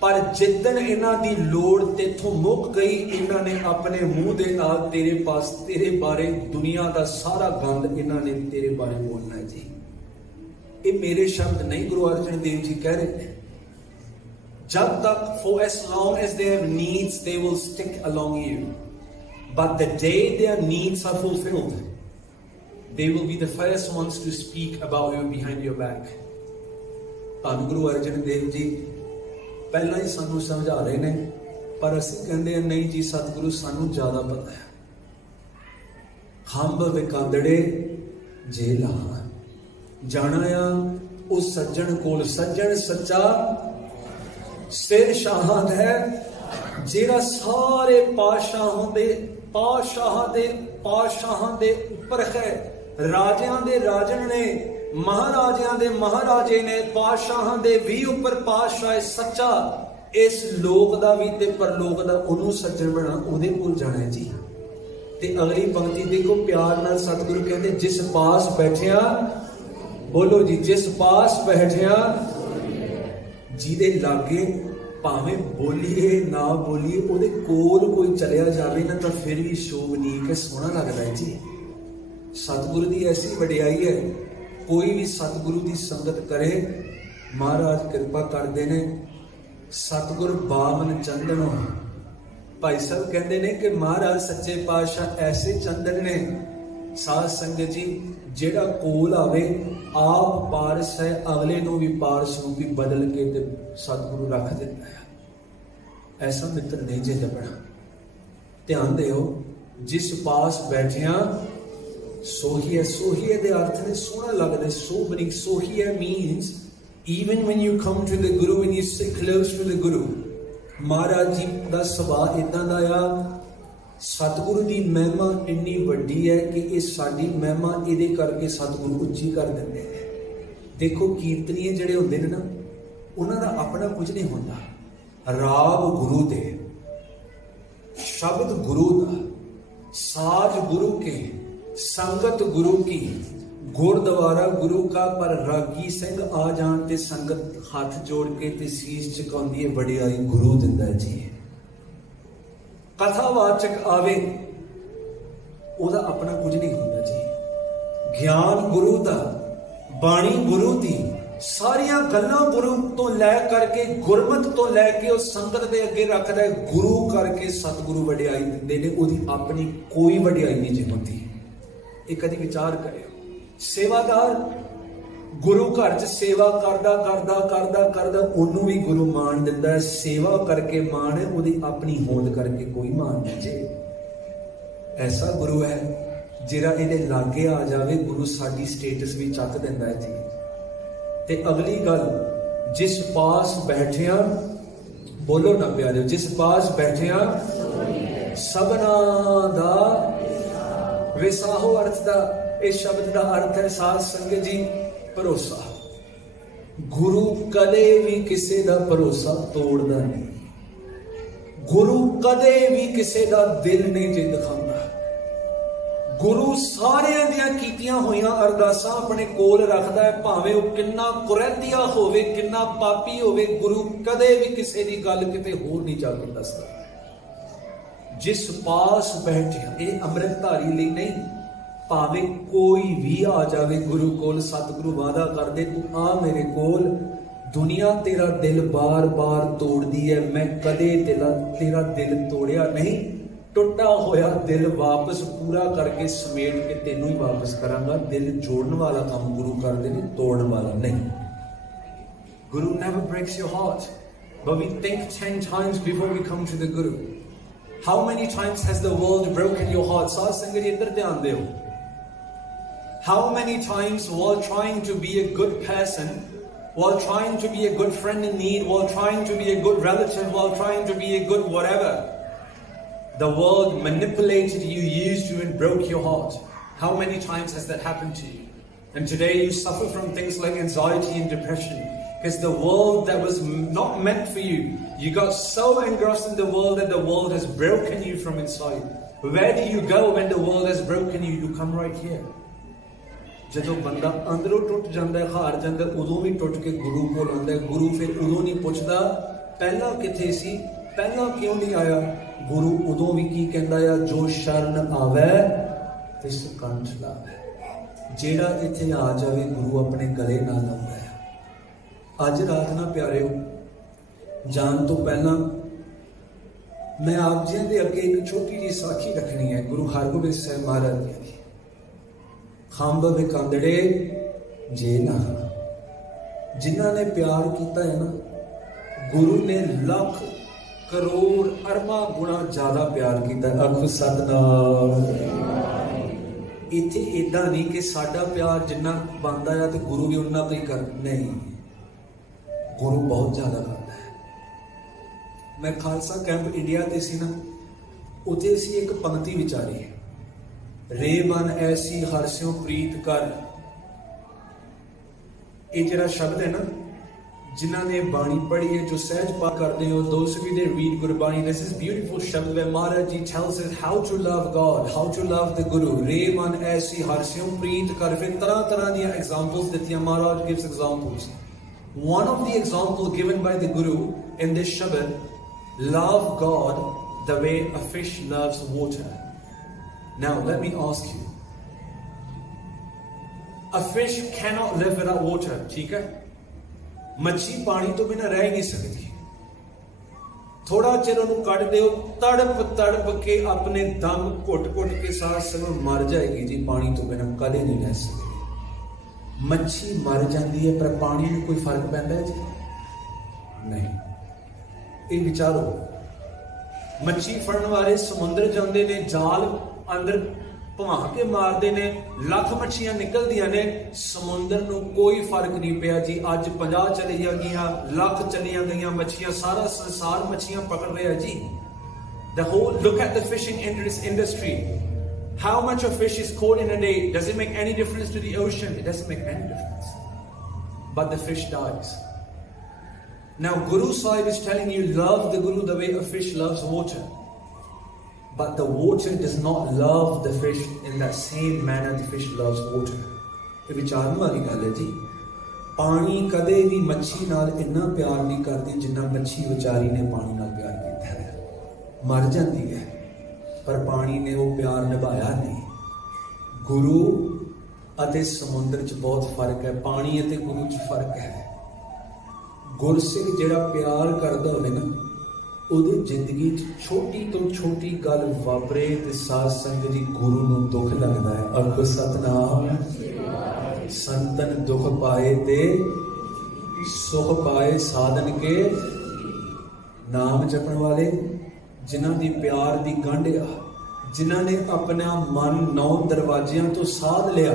पर जिद्दन इन्हां दी लोड़ तेथों मुक गई, इन्हां ने अपने मुंह दे नाल तेरे पास तेरे बारे दुनिया दा सारा गंद इन्हां ने तेरे बारे बोलना है जी। ये मेरे शब्द नहीं, गुरु अर्जन देव जी कह रहे हैं। जब तक, for as long as they have needs, they will stick along you. But the day their needs are fulfilled, they will be the first ones to speak about you behind your back. ਧੰਨ ਗੁਰੂ ਅਰਜਨ ਦੇਵ ਜੀ ਪਹਿਲਾਂ ਹੀ ਸਾਨੂੰ ਸਮਝਾ ਰਹੇ ਨੇ, ਪਰ ਅਸੀਂ ਕਹਿੰਦੇ ਹਾਂ ਨਹੀਂ ਜੀ ਸਤਿਗੁਰੂ ਸਾਨੂੰ ਜ਼ਿਆਦਾ ਪਤਾ ਹੈ। ਖੰਭ ਵਿਕਾਂਦੜੇ ਜੇ ਲਾ ਜਾਣਾ ਆ ਉਸ ਸੱਜਣ ਕੋਲ, ਸੱਜਣ ਸੱਚਾ सिर शाहां है, जेड़ा सारे पातशाहां दे उपर है। राजियां दे राजन ने, महाराजियां दे महाराजे ने, पातशाहां दे भी उपर पातशाह सच्चा। इस लोक दा भी ते परलोक दा ओनू सज्जन बना, ओदे कोल जाना है जी। ते अगली पंक्ति देखो प्यार नाल सतगुरु कहते, जिस पास बैठिया, बोलो जी, जिस पास बैठिया जिहदे लागे भावें बोलीए ना बोलीए, उहदे कोल कोई चलिया जाए ना, तो फिर भी शोभनीक है, सोहना लगता है जी। सतगुरु की ऐसी वडियाई है, कोई भी सतगुरु की संगत करे, महाराज कृपा करते हैं। सतगुरु बावन चंदन, भाई साहब कहते हैं कि महाराज सच्चे पातशाह ऐसे चंदन ने साध संगत जी, जेड़ा कोल आवे आप पारस है, अगले नूं भी पारस नूं भी बदल के ते सतगुरु रख देता है। ऐसा मित्र नहीं जे लभना। ध्यान देओ, जिस पास बैठिया सोही है, सोही है दे अर्थ ने सोहना लगदा, सोहनी सोही है means even when you come to the Guru, when you sit close to the Guru, महाराज जी दा सुभाव इदां दा आ, सतगुरु की महिमा इन्नी वड्डी है कि ये साडी महिमा इहदे करके सतगुरु उच्ची कर देंगे हैं। देखो कीर्तनीय जिहड़े हुंदे ने ना, उन्हां दा अपना कुछ नहीं हुंदा, राग गुरु दे, शब्द गुरु दा, साज गुरु के, संगत गुरु की, गुरद्वारा गुरु का। पर रागी सिंह आ जान ते संगत हाथ जोड़ के ते सीस झुकाउंदी है, वडियाई गुरु दिंदा है जी। कथावाचक आवे, ओदा अपना कुछ नहीं होता जी। ज्ञान गुरु दा, बाणी गुरु दी, सारिया गल्लां गुरु तो लै करके, गुरमत तो लैके उस संगत दे अगे रखदा है, गुरु करके सतगुरु वडियाई दिंदे ने, ओदी अपनी कोई वडियाई नहीं जी होंदी। एक कदी विचार करियो, सेवादार गुरु घर च सेवा करदा करदा करदा करदा ओनू भी गुरु मान दिंदा है। सेवा करके मान है, उहदी अपनी होंद करके कोई मान नहीं जे। ऐसा गुरु है जिहड़ा इहदे लागे आ जावे, गुरु साडी स्टेटस भी चक दिंदा है जी। ते अगली गल, जिस पास बैठिया, बोलो ना प्यारे, जिस पास बैठिया सबना दा विसाहो अर्थ दा, इस शब्द का अर्थ है साध संगत जी भरोसा। गुरु कदे भी किसी का भरोसा तोड़दा नहीं, गुरु कदे भी किसी का दिल नहीं जे दिखांदा। गुरु सारियां दियां कीतियां होइयां अरदासां अपने कोल रखदा है, भावें वह किन्ना कुरैतिया होवे, किन्ना पापी होवे, गुरु कदे भी किसी की गल किते होर नहीं जाके दसदा। जिस पास बैठे, ये अमृतधारी लिए नहीं, भावे कोई भी आ जावे गुरु कोल, सतगुरु वादा कर दे तू आ मेरे कोल, दुनिया तेरा दिल बार बार तोड़दी है, मैं कदे तेरा दिल तोड़िया नहीं, टुटा होया दिल वापस पूरा करके समेट के तेनू ही वापस करांगा। दिल जोड़ने वाला काम गुरु करते हैं, तोड़ने वाला नहीं। Guru never breaks your heart, but we think 10 times before we come to the Guru. How many times has the world broken your heart? साध संगत इधर ध्यान दो। How many times while trying to be a good person, while trying to be a good friend in need, while trying to be a good relative, while trying to be a good whatever, the world manipulated you, used you and broke your heart? How many times has that happened to you? And today you suffer from things like anxiety and depression because the world that was not meant for you, you got so engrossed in the world that the world has broken you from inside. Where do you go when the world has broken you? You come right here. ਜਦੋਂ ਬੰਦਾ ਅੰਦਰੋਂ ਟੁੱਟ ਜਾਂਦਾ ਹੈ, ਹਾਰ ਜਾਂਦਾ, ਉਦੋਂ ਵੀ ਟੁੱਟ ਕੇ ਗੁਰੂ ਕੋਲ ਆਉਂਦਾ। ਗੁਰੂ ਫਿਰ ਉਦੋਂ ਨਹੀਂ ਪੁੱਛਦਾ ਪਹਿਲਾਂ ਕਿੱਥੇ ਸੀ, ਪਹਿਲਾਂ ਕਿਉਂ ਨਹੀਂ ਆਇਆ। ਗੁਰੂ ਉਦੋਂ ਵੀ ਕੀ ਕਹਿੰਦਾ ਆ, ਜੋ ਸ਼ਰਨ ਆਵੇ ਤਿਸ ਕੰਠ ਲਾਵੇ। ਜਿਹੜਾ ਇੱਥੇ ਆ ਜਾਵੇ ਗੁਰੂ ਆਪਣੇ ਗਲੇ ਨਾਲ ਲਾਉਂਦਾ ਹੈ। ਅੱਜ ਰਾਤ ਨਾ ਪਿਆਰਿਓ, ਜਾਣ ਤੋਂ ਪਹਿਲਾਂ ਮੈਂ ਆਪ ਜੀ ਦੇ ਅੱਗੇ ਇੱਕ ਛੋਟੀ ਜਿਹੀ ਸਾਖੀ ਰੱਖਣੀ ਹੈ ਗੁਰੂ ਹਰਗੋਬਿੰਦ ਸਾਹਿਬ ਮਹਾਰਾਜ ਦੀ। खंब विकांदड़े जे ना, जिन्हों ने प्यार किया है ना, गुरु ने लाख करोड़ अरबा गुणा ज्यादा प्यार किया। आखो सतनाम। इत्थे इदां नहीं कि साडा प्यार जिन्ना बनता है तो गुरु भी उन्ना कोई कर, नहीं, गुरु बहुत ज्यादा करता है। मैं खालसा कैंप इंडिया ते सी ना, उत्थे असीं एक पंक्ति विचारी है, रे मन ऐसी हरस्यों प्रीत कर। ये जरा शब्द है ना, जिन्हों ने बाणी पढ़ी है, जो सहज पाठ करते हो, those of you that read Gurbani, this is beautiful शब्द where Maharaj Ji tells us how to love God, how to love the Guru. रे मन ऐसी हरस्यों प्रीत कर। फिर तरह तरह दी examples देती है, Maharaj gives examples. One of the examples given by the Guru in this shabad, love God the way a fish loves water. Now let me ask you, a fish cannot live without water, ठीक है? मच्छी पानी तो बिना रह नहीं सकती। थोड़ा चिर उन्हें कट दो, तड़प तड़प के अपने दम घुट घुट के साथ समय मर जाएगी जी, पानी तो बिना कदे नहीं रह सकती। मच्छी मर जाती है पर पानी में कोई फर्क पैंदा है जी? नहीं। ये विचारो, मच्छी फड़न वाले समुद्र जाते ने, जाल अंदर भमा के मारते ने, लख मच्छियां निकलदियां ने, समुद्र नूं कोई फर्क नहीं पिया जी। अज 50 चलिया गईयां, लख चलिया गईयां मच्छियां, सारा संसार मच्छियां पकड़ रहा जी। The whole, look at the fishing industry. How much of fish is caught in a day? Does it make any difference to the ocean? It doesn't make any difference. But the fish dies. Now Guru Sahib is telling you, love the Guru the way a fish loves water. But the water does not love the fish in that same manner the fish loves water. ये विचारन वाली गल है जी। पानी कदे भी मच्छी नाल इन्ना प्यार नहीं करती जिन्ना मच्छी बेचारी ने पानी नाल प्यार किया है। मर जाती है पर पानी ने वो प्यार निभाया नहीं। गुरु अते समुद्र च बहुत फर्क है, पानी अते गुरु च फर्क है। गुरसिख जिहड़ा प्यार करदा होवे ना, ਉਹਦੀ ਜ਼ਿੰਦਗੀ 'ਚ ਛੋਟੀ ਤੋਂ ਛੋਟੀ ਗੱਲ ਵਾਪਰੇ ਤੇ ਸਾਧ ਸੰਗਤ ਜੀ ਗੁਰੂ ਨੂੰ ਦੁੱਖ ਲੱਗਦਾ ਹੈ। ਆਖੋ ਸਤਨਾਮ। संतन दुख पाए ते सुख पाए साधन के। नाम जपण वाले जिन्हां दी प्यार दी गंढ आ, जिन्हां ने अपना मन 9 दरवाजियां तो साध लिया।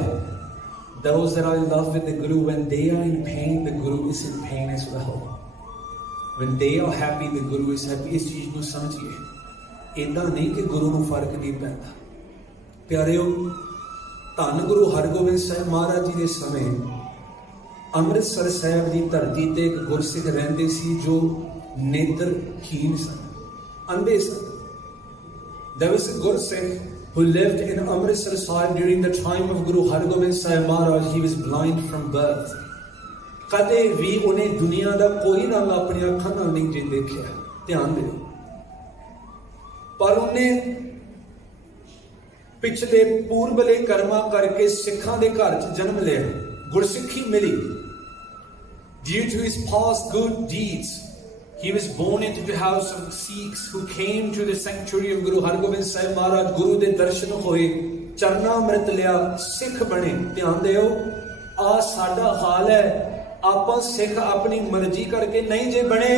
Those that are in love with the Guru, when they are in pain, the Guru is in pain as well. When they are happy, the Guru is happy. इस चीज को समझिए। इदा नहीं कि गुरु ਨੂੰ फर्क नहीं पैंदा। प्यारेओ, धन गुरु हरगोबिंद साहिब महाराज जी के समय ਅੰਮ੍ਰਿਤਸਰ ਸਾਹਿਬ ਦੀ ਧਰਤੀ ਤੇ ਇੱਕ ਗੁਰਸਿੱਖ ਰਹਿੰਦੇ ਸੀ ਜੋ ਨੇਤਰਹੀਨ ਸਨ, ਅੰਧੇ ਸਨ। There was a Gursikh who lived in Amritsar Sahib during the time of Guru Hargobind Sahib Maharaj. He was blind from birth. ਕਦੇ ਵੀ ਉਹਨੇ ਦੁਨੀਆ ਦਾ ਕੋਈ ਰੰਗ ਆਪਣੀਆਂ ਅੱਖਾਂ ਨਾਲ ਨਹੀਂ ਜੇ ਦੇਖਿਆ, ਧਿਆਨ ਦਿਓ। ਪਰ ਉਹਨੇ ਪਿਛਲੇ ਪੂਰਬਲੇ ਕਰਮਾਂ ਕਰਕੇ ਸਿੱਖਾਂ ਦੇ ਘਰ 'ਚ ਜਨਮ ਲਿਆ, ਗੁਰਸਿੱਖੀ ਮਿਲੀ। Due to his past good deeds, he was born into the house of Sikhs who came to the sanctuary of Guru Hargobind Sahib Maharaj. Guru de darshan hoye, charna amrit liya, Sikh bane। ध्यान दियो, आ साडा हाल है। ਆਪਾਂ ਸਿੱਖ ਆਪਣੀ ਮਰਜ਼ੀ ਕਰਕੇ ਨਹੀਂ ਜੇ ਬਣੇ।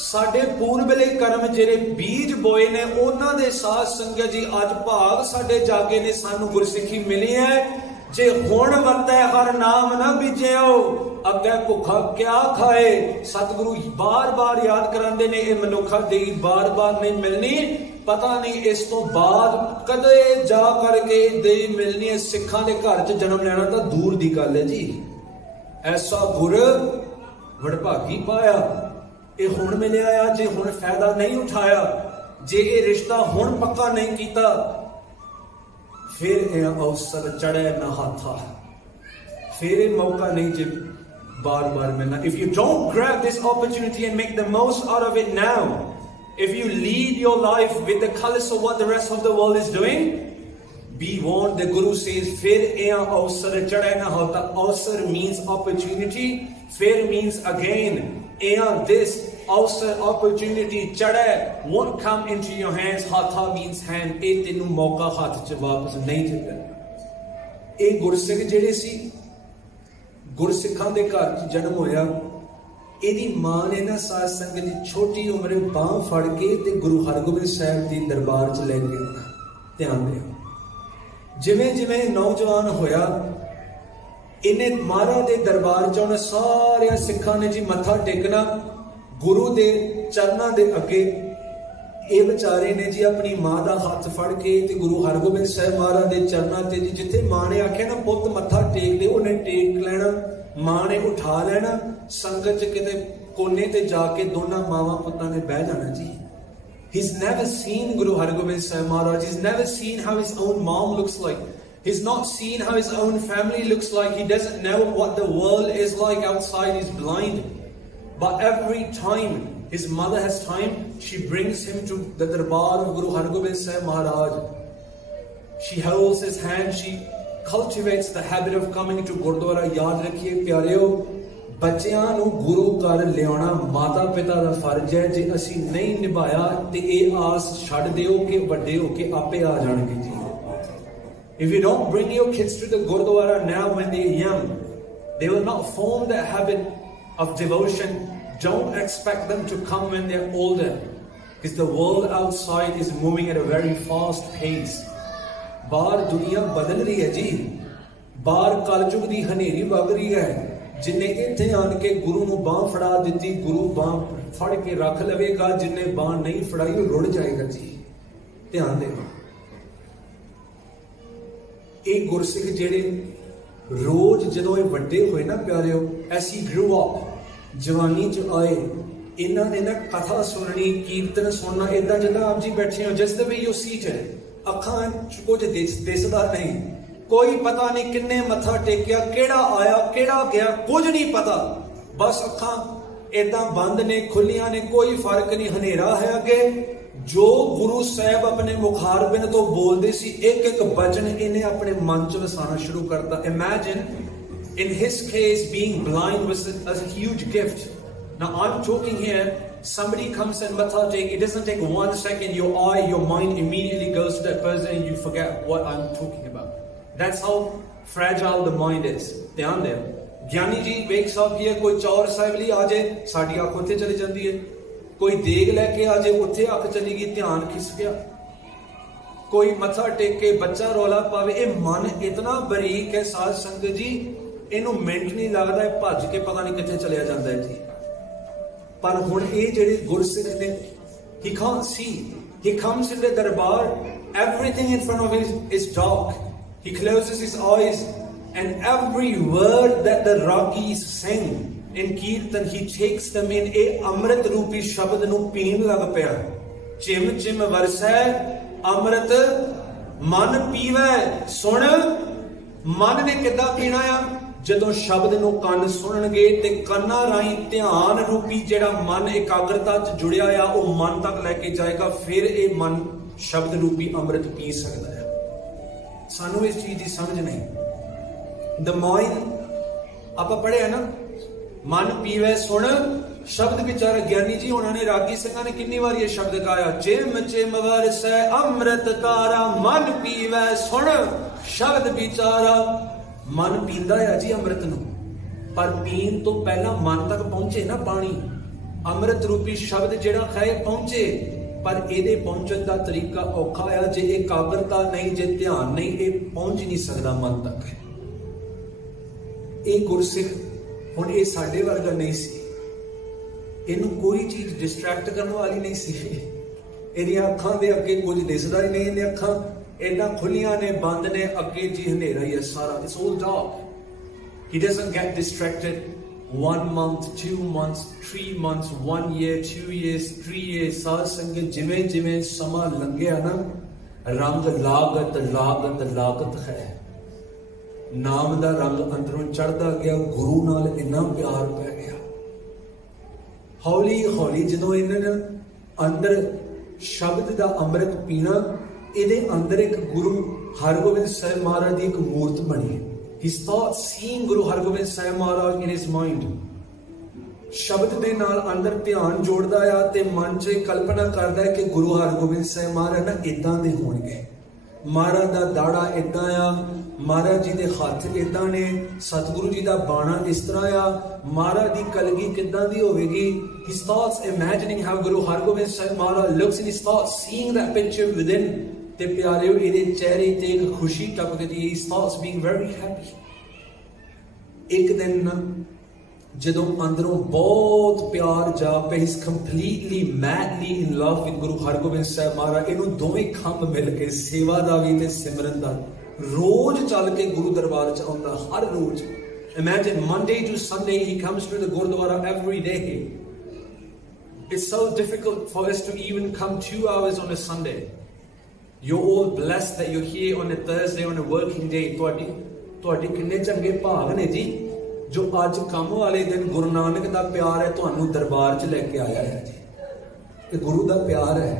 ਸਾਡੇ ਪੂਰਬਲੇ ਕਰਮ ਜਿਹੜੇ ਬੀਜ ਬੋਏ ਨੇ ਉਹਨਾਂ ਦੇ ਸਾਧ ਸੰਗਤ ਜੀ ਅੱਜ ਭਾਗ ਸਾਡੇ ਜਾਗੇ ਨੇ, ਸਾਨੂੰ ਗੁਰਸਿੱਖੀ ਮਿਲੀ ਹੈ। ਜੇ ਹੁਣ ਵਰਤੈ ਹਰ ਨਾਮ ਨਾ ਬੀਜਿਓ, ਅੱਗੇ ਭੁੱਖਾ ਕਿਆ ਖਾਏ। ਸਤਿਗੁਰੂ ਬਾਰ-ਬਾਰ ਯਾਦ ਕਰਾਉਂਦੇ ਨੇ, ਇਹ ਮਨੁੱਖਾ ਦੇਈ ਬਾਰ-ਬਾਰ ਨਹੀਂ ਮਿਲਣੀ, ਪਤਾ ਨਹੀਂ ਇਸ ਤੋਂ ਬਾਅਦ ਕਦੇ ਜਾ ਕਰਕੇ ਦੇਈ ਮਿਲਣੀ ਹੈ। ਸਿੱਖਾਂ ਦੇ ਘਰ 'ਚ ਜਨਮ ਲੈਣਾ ਤਾਂ ਦੂਰ ਦੀ ਗੱਲ ਹੈ ਜੀ। ਐਸਾ ਗੁਰ ਵਡਭਾਗੀ ਪਾਇਆ, ਇਹ ਹੁਣ ਮਿਲਿਆ ਆ। ਜੇ ਹੁਣ ਫਾਇਦਾ ਨਹੀਂ ਉਠਾਇਆ, ਜੇ ਇਹ ਰਿਸ਼ਤਾ ਹੁਣ ਪੱਕਾ ਨਹੀਂ ਕੀਤਾ, ਫਿਰ ਇਹ ਅਵਸਰ ਚੜ੍ਹੇ ਨਾ ਹੱਥਾ, ਫਿਰ ਇਹ ਮੌਕਾ ਨਹੀਂ ਜੇ ਬਾਰ-ਬਾਰ ਮਿਲਣਾ। If you don't grab this opportunity and make the most out of it now, if you lead your life with the colors of what the rest of the world is doing, be warned. The Guru says, fir eh avsar chadhe na hota. Avsar means opportunity, fir means again. This avsar, opportunity, chadhe won't come into your hands. Hatha means hand. Eh tenu mauka hath ch wapas nahi jeta। ਇਹ ਗੁਰਸਿੱਖ ਜਿਹੜੇ ਸੀ, ਗੁਰਸਿੱਖਾਂ ਦੇ ਘਰ 'ਚ ਜਨਮ ਹੋਇਆ। ਇਹਦੀ ਮਾਂ ਨੇ ਨਾ ਸਾਧ ਸੰਗਤ ਦੀ ਛੋਟੀ ਉਮਰੇ ਬਾਂਹ ਫੜ ਕੇ ਤੇ ਗੁਰੂ ਹਰਗੋਬਿੰਦ ਸਾਹਿਬ ਦੀ ਦਰਬਾਰ 'ਚ ਲੈ ਕੇ ਆਉਣਾ। ਧਿਆਨ ਦਿਓ, ਜਿਵੇਂ ਜਿਵੇਂ ਨੌਜਵਾਨ ਹੋਇਆ, ਇਹਨੇ ਮਹਾਰਾਜ ਦੇ ਦਰਬਾਰ 'ਚ ਆਉਣਾ। ਸਾਰਿਆਂ ਸਿੱਖਾਂ ਨੇ ਜੀ ਮੱਥਾ ਟੇਕਣਾ ਗੁਰੂ ਦੇ ਚਰਨਾਂ ਦੇ ਅੱਗੇ। ਇਹ ਵਿਚਾਰੇ ਨੇ ਜੀ ਆਪਣੀ ਮਾਂ ਦਾ ਹੱਥ ਫੜ ਕੇ ਤੇ ਗੁਰੂ ਹਰਗੋਬਿੰਦ ਸਾਹਿਬ ਮਹਾਰਾਜ ਦੇ ਚਰਨਾਂ ਤੇ ਜੀ ਜਿੱਥੇ ਮਾਂ ਨੇ ਆਖਿਆ ਨਾ ਪੁੱਤ ਮੱਥਾ ਟੇਕ ਦੇ, ਉਹਨੇ ਟੇਕ ਲੈਣਾ। ਮਾਂ ਨੇ ਉਠਾ ਲੈਣਾ। ਸੰਗਤ 'ਚ ਕਿਤੇ ਕੋਨੇ ਤੇ ਜਾ ਕੇ ਦੋਨਾਂ ਮਾਵਾਂ ਪੁੱਤਾਂ ਨੇ ਬਹਿ ਜਾਣਾ ਜੀ। He's never seen Guru Hargobind Sahib Maharaj. He's never seen how his own mom looks like. He's not seen how his own family looks like. He doesn't know what the world is like outside. He's blind. But every time his mother has time, she brings him to the darbar of Guru Hargobind Sahib Maharaj. She holds his hand. She cultivates the habit of coming to Gurdwara. Yaad rakhiye pyareo, ਬੱਚਿਆਂ ਨੂੰ ਗੁਰੂ ਘਰ ਲਿਆਉਣਾ ਮਾਤਾ ਪਿਤਾ ਦਾ ਫਰਜ਼ ਹੈ। ਜੇ ਅਸੀਂ ਨਹੀਂ ਨਿਭਾਇਆ ਤੇ ਇਹ ਆਸ ਛੱਡ ਦਿਓ ਕਿ ਵੱਡੇ ਹੋ ਕੇ ਆਪੇ ਆ ਜਾਣਗੇ ਜੀ। If you don't bring your kids to the Gurdwara now when they are young, they will not form that habit of devotion. Don't expect them to come when they are older, because the world outside is moving at a very fast pace. ਬਾਹਰ ਦੁਨੀਆ ਬਦਲ ਰਹੀ ਹੈ ਜੀ। ਬਾਹਰ ਕਲਯੁਗ ਦੀ ਹਨੇਰੀ ਵਗ ਰਹੀ ਹੈ। ਜਿੰਨੇ ਇੱਥੇ ਆਣ ਕੇ ਗੁਰੂ ਨੂੰ ਬਾਂਹ ਫੜਾ ਦਿੱਤੀ, ਗੁਰੂ ਬਾਂਹ ਫੜ ਕੇ ਰੱਖ ਲਵੇਗਾ। ਜਿੰਨੇ ਬਾਂਹ ਨਹੀਂ ਫੜਾਈ ਉਹ ਰੁੜ ਜਾਏਗਾ ਜੀ। ਧਿਆਨ ਦੇਣਾ। ਇਹ ਗੁਰਸਿੱਖ ਜਿਹੜੇ ਰੋਜ਼ ਜਦੋਂ ਇਹ ਵੱਡੇ ਹੋਏ ਨਾ ਪਿਆਰਿਓ, ਐਸੀ ਗਰੂ ਅਪ, ਜਵਾਨੀ 'ਚ ਆਏ, ਇਹਨਾਂ ਨੇ ਨਾ ਕਥਾ ਸੁਣਨੀ, ਕੀਰਤਨ ਸੁਣਨਾ, ਏਦਾਂ ਜਿੱਦਾਂ ਆਪ ਜੀ ਬੈਠੇ ਹੋ, ਜਿਸ ਦੇ ਵੀ ਯੂ ਸੀਟਡ। ਅੱਖਾਂ 'ਚ ਕੁਝ ਦਿਸਦਾ ਨਹੀਂ, ਕੋਈ ਪਤਾ ਨਹੀਂ ਕਿੰਨੇ ਮੱਥਾ ਟੇਕਿਆ, ਕਿਹੜਾ ਆਇਆ ਕਿਹੜਾ ਗਿਆ, ਕੁਝ ਨਹੀਂ ਪਤਾ। ਬਸ ਅੱਖਾਂ ਏਦਾਂ ਬੰਦ ਨੇ, ਖੁੱਲੀਆਂ ਨੇ, ਕੋਈ ਫਰਕ ਨਹੀਂ। ਹਨੇਰਾ ਹੈ ਅੱਗੇ। ਜੋ ਗੁਰੂ ਸਾਹਿਬ ਆਪਣੇ ਮੁਖਾਰਬਿੰਦ ਤੋਂ ਬੋਲਦੇ ਸੀ, ਇੱਕ ਇੱਕ ਬਚਨ ਇਹਨੇ ਆਪਣੇ ਮਨ 'ਚ ਵਸਾਉਣਾ ਸ਼ੁਰੂ ਕਰਤਾ। Imagine in his case being blind was a huge gift. Now I'm talking here, somebody comes and matha take, it doesn't take 1 second, your eye, your mind immediately goes to that person and you forget what I'm talking about. That's how fragile the mind is. ध्यान देओ, ज्ञानी जी वेख साहब की है, कोई चौर साहिब ਲਈ आ जाए साडी अख उत्थे चली जाती है, कोई देग लैके आ जाए उत्थे अख चली गई, ध्यान खिस गया, कोई मत्था टेक के बच्चा रौला पावे। ये मन इतना बरीक है साध संगत जी, इनू मिनट नहीं लगता, भज के पता नहीं कितने चलिया जाता है जी। पर हुण ये जिहड़े गुरसिख ने, he can't see, he comes in the darbar, everything in front of him is dark, he closes his eyes and every word that the ragis sing in kirtan he takes them in। a amrit roopi shabad nu peen lag piya, chim chim varsai अमृत मन पीवै सुन। मन ने किद्दां पीना आ, जदों शब्द नूं कन सुनणगे ते कन्नां राहीं ध्यान रूपी जिहड़ा मन एकाग्रता च जुड़िया आ वो मन तक लैके जाएगा, फिर ये मन शब्द रूपी अमृत पी सकता है। सानू इस चीज की समझ नहीं। द माइंड आपां पढ़िया ना, मन पीवै सुन शब्द विचार। ज्ञानी जी उन्होंने रागी सिंघां ने कितनी बार ये शब्द गाया, चिम चिम वरसै अमृत धारा, मन पीवै सुन शब्द विचारा। मन पींदा है जी अमृत नूं, पर पीन तो पहला मन तक पहुंचे ना पानी, अमृत रूपी शब्द जिहड़ा खाए पहुंचे, पर इहदे पहुंचण दा तरीका औखा है। जे एकाग्रता नहीं, जे ध्यान नहीं, ये पहुंच नहीं सकदा मन तक। ये गुरसिख हुण ये साडे वर्गा नहीं सी, इनू कोई चीज डिस्ट्रैक्ट करने वाली नहीं सी। इहदियां अखां दे अगे कुछ दिसदा ही नहीं, इहदियां अखां इन्ना खुलियां ने, बंद ने, अगे जी हनेरा ही है सारा, it's all dark. He doesn't get distracted 1 month 2 months 3 months 1 year 2 years 3 years। साध संगत जिवें जिवें समा लंघिया ना, रंग लागत लागत लागत है, नाम दा रंग अंदरों चढ़दा गया, गुरु नाल इन्ना प्यार पै गया। हौली हौली जदों इन्हां अंदर शब्द दा अमृत पीना, इहदे अंदर एक गुरु हरगोबिंद साहिब महाराज की एक मूर्त बनी। He starts seeing Guru Hargobind Sahib Maharaj in his mind। शब्द दे नाल अंदर ध्यान जोड़दा आ ते मन च कल्पना करदा है कि गुरु हरगोबिंद साहिब महाराज ना इदां दे होणगे, महाराज दा दाड़ा इदां आ, महाराज जी दे हत्थ इदां ने, सतगुरु जी दा बाणा इस तरह आ, महाराज दी कलगी किदां दी होवेगी। He starts imagining how Guru Hargobind Sahib Maharaj looks and he starts seeing that picture within। ते प्यारेओ इहदे चेहरे ते एक खुशी टपकदी है, he starts being very happy। एक दिन ना जदों अंदरों बहुत प्यार जा पे, he's completely madly in love with Guru Hargobind Sahib Maharaj। इनू दोवें खंभ मिल के सेवा दा वी ते सिमरन दा रोज चल के गुरु दरबार च आउंदा, हर रोज। Imagine Monday to Sunday he comes to the Gurdwara every day। It's so difficult for us to even come 2 hours on a Sunday। You're all blessed that you're here on a Thursday on a working day। तुहाडे किन्ने चंगे भाग ने जी जो अज काम वाले दिन गुरु नानक दा प्यार है तुहानू दरबार च लेके आया है जी। ये गुरु दा प्यार है,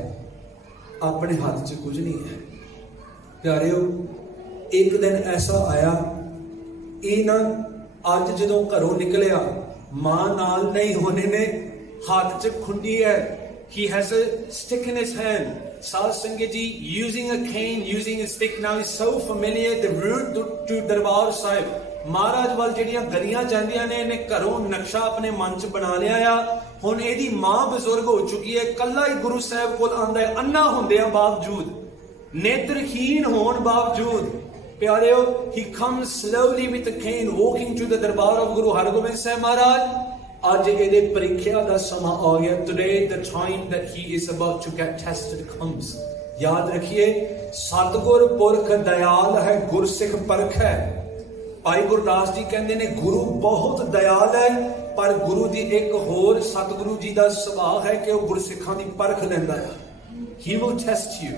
अपने हाथ च कुछ नहीं है। प्यारेओ एक दिन ऐसा आया, ये ना अज जदों घरों निकलिया, मां नाल नहीं होने ने, हाथ च खुंडी है, he has a stick in his hand। साध संगत जी using a cane, using a stick, now is so familiar the route to Darbar Sahib. महाराज वाल जिहड़ियां गलियां जांदियां ने, इहने घरों नक्शा अपने मन च बना लिया आ। हुण इहदी मां बजुर्ग हो चुकी है, कल्ला ही गुरु साहिब कोल आंदा है, अन्ना होंदियां बावजूद, नेत्रहीन होण बावजूद। प्यारेओ he comes slowly with a cane walking to the दरबार of Guru Hargobind Sahib Maharaj। आज इहदे परीक्षा दा समा आ गया। Today the time that he is about to get tested comes। याद रखिए सतगुर पुरख दयाल है, गुरसिख परख है। भाई गुरदास जी कहते ने गुरु बहुत दयाल है, पर गुरु दी एक होर सतगुरु जी दा सुभाव है कि वह गुरसिखां दी परख लैंदा है। He will test you,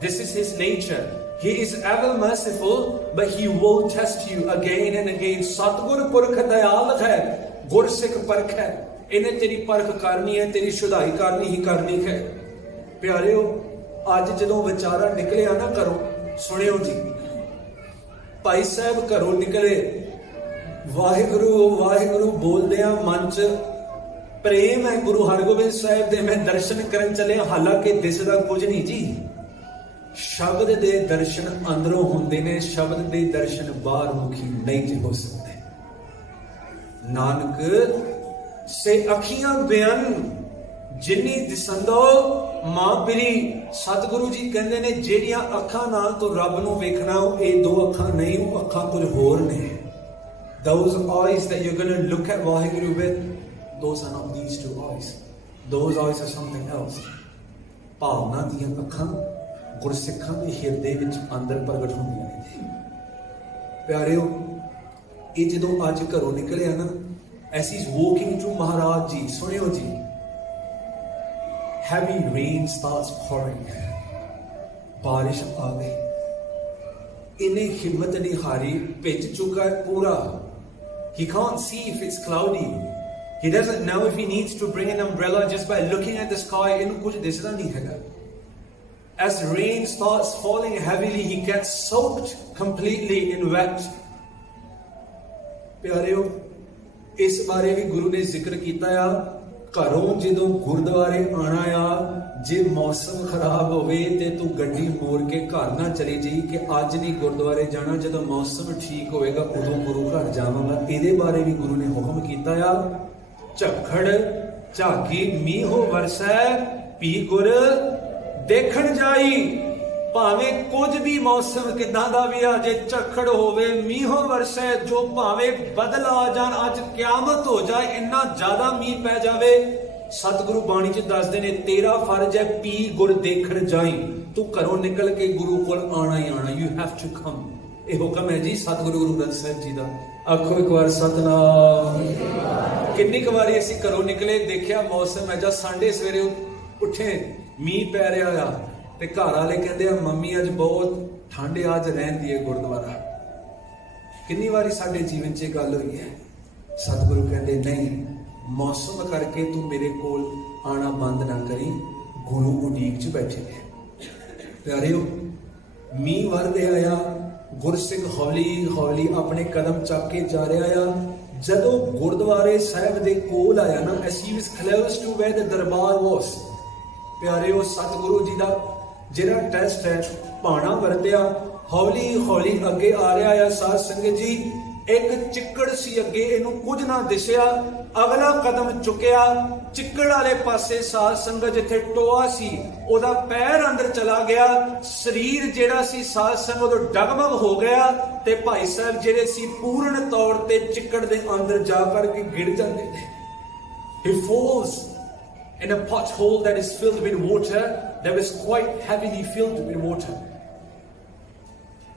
this is his nature। He is ever merciful, but he will test you again and again। सतगुर पुरख दयाल है, गुरसिख परख है, इन्हें तेरी परख करनी है, तेरी शुद्धाई करनी ही करनी है। प्यारेओ अज जदों विचारा निकलिया ना घरों, सुनियो जी, भाई साहब घरों निकले, वाहिगुरु वाहिगुरु बोलदियां मन च प्रेम है गुरु हरगोबिंद साहिब दे, मैं दर्शन करन चले, हालांकि दिसदा कुछ नहीं जी। शब्द दे दर्शन अंदरों होंदे ने, शब्द दे दर्शन बाहर मुखी नहीं जे हो सकते। नानक से अखियां बयान जिन्नी दिसंदो मां पिरी। सतगुरु जी कहते ने जेड़ियां अखां नाल तो रब नूं वेखना ये दो अखां नहीं, वो अखां कुछ होर ने। Those eyes that you're going to look at Waheguru with, those are not these two eyes. Those eyes are something else. भावना दियां अखां गुरसिखां दे हिरदे विच अंदर प्रगट होंदियां ने। प्यारिओ ये जदों अज घरों निकलिया ना, as he's walking to महाराज जी, सुनियो जी, heavy rain starts pouring, बारिश आ गई। इन्हें हिम्मत नहीं हारी, भिज चुका है पूरा। He can't see if it's cloudy. He doesn't know if he needs to bring an umbrella just by looking at the sky. इन्हें कुछ दिसदा नहीं हैगा। As rain starts falling heavily, he gets soaked completely in wet. प्यारिओ इस बारे भी गुरु ने जिक्र किया आ, घरों जो गुरुद्वारे आना आ, जे मौसम खराब होवे ते तू गड्डी मोड़ के घर ना चली जाई कि अज नहीं गुरुद्वारे जाना, जो मौसम ठीक होएगा उदों गुरु घर जावांगा। इहदे बारे भी गुरु ने हुक्म किया आ। झक्खड़ झागी मीहो वरसै पी गुर देखण जाई। भावे कुछ भी मौसम किदां दा भी आ, जे झक्खड़ होवे मीहो वरसै, जो भावे बदल आ जान, अज क्यामत हो जाए, इन्ना ज्यादा मीह पै जावे, सतगुरु बाणी च दसदे ने तेरा फर्ज है पी गुर देखण जाई। तू घरों निकल के गुरु कोल आना ही आना। You have to come. ये हुक्म है जी सतगुरु गुरु ग्रंथ साहिब जी दा। आखो एक बार सतनाम। किन्नी क वारी असीं घरों निकले, देखिया मौसम है, जब संडे सवेरे उठे मीह पै रहा आ ते घर वाले कहते हैं मम्मी अज बहुत ठंड है, अज रहन दी है गुरुद्वारा। कितनी बारी साडे जीवन च गल हुई है। सतगुरु कहते नहीं, मौसम करके तू मेरे कोल आना बंद ना करी, गुरु उडीक च बैठे है। प्यारिओ मीह वरदे आया, गुरसिंह हौली हौली अपने कदम चक के जा रहा आ। जदों गुरुद्वारे साहिब दे कोल आया ना, as he was close to where the दरबार was, प्यारिओ सतगुरु जी दा जिहड़ा टेस्ट है भाना वरतिया, हौली हौली अगे आ रहा है। साध संगत जी एक चिक्कड़ सी अगे, इनू कुछ ना दिसिया, अगला कदम चुकिया चिक्कड़ वाले पासे। साध संगत जिथे टोआ सी ओदा पैर अंदर चला गया, शरीर जेड़ा सी साध संगत डगमग हो गया, ते भाई साहब जेड़े सी पूर्ण तौर ते चिक्कड़ दे अंदर जा करके गिर जाते थे। He falls in a pothole that is filled with water, that was quite heavily filled with water.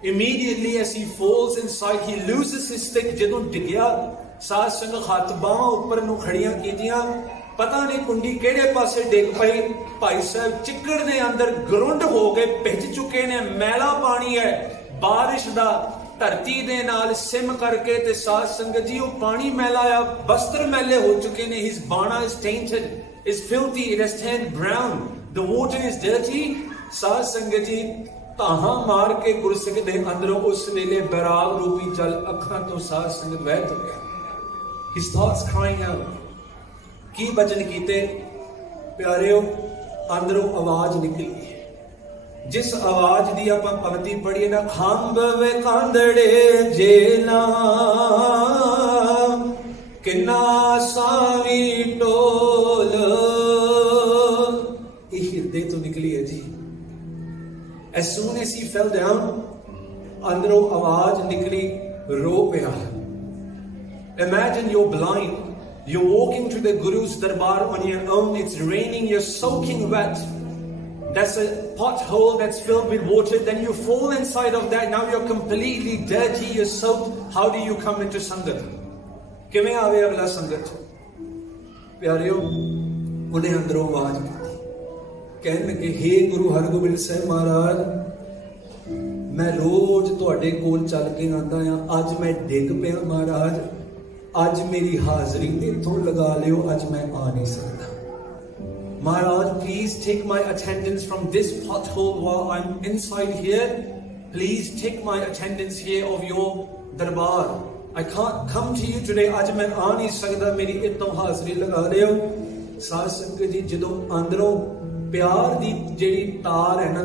Immediately as he falls inside, he loses his stick. जदों डिगया साध संगत हाथ बाहां ऊपर नूं खड़ियां कीतियां, पता नहीं कुंडी केड़े पासे डिग पई। भाई साहब चिक्कड़ दे अंदर गरुंड हो गए, भिज चुके ने, मैला पानी है बारिश दा, धरती दे नाल सिम करके। ते साध संगत जी वो पानी मैला आ, वस्त्र मैले हो चुके ने। His bana is tainted, is filthy, it has turned brown, the water is dirty. साध संगत जी ताहा मार के गुरसिख दे अंदरों उस नीले बैराग रूपी जल अखां तो साध संगत बह चुका। He starts crying out. की बचन कीते प्यारिओ, अंदरों आवाज निकली, जिस आवाज दी आपां पंक्ति पढ़ी ना, खंभ वे कांदड़े जेला किन्ना सावी टोल, ये हिरदे तो निकली है जी। As soon as he fell down, अंदरों आवाज निकली, रो पिया। Imagine you're blind, you're walking to the Guru's darbar on your own, it's raining, you're soaking wet, that's a pothole that's filled with water, then you fall inside of that, now you're completely dirty, you're soaked. How do you come into Sangat? किवें आवे अगला संगत? प्यारिओ उन्हें अंदरों आवाज की, कहन लगे हे गुरु हरगोबिंद साहिब महाराज, मैं रोज तुहाडे कोल चल के आंदा आ, अज मैं डिग पिया महाराज, अज मेरी हाजरी इत्थों लगा लियो, अज मैं आ नहीं सकता। महाराज please take my attendance from this pothole while I'm inside here, please take my attendance here of your darbar. I can't come to you today, अज मैं आ नहीं सकता, मेरी इत्थों हाजरी लगा लियो। साध संगत जी जदों अंदरों प्यार दी जेड़ी तार है ना,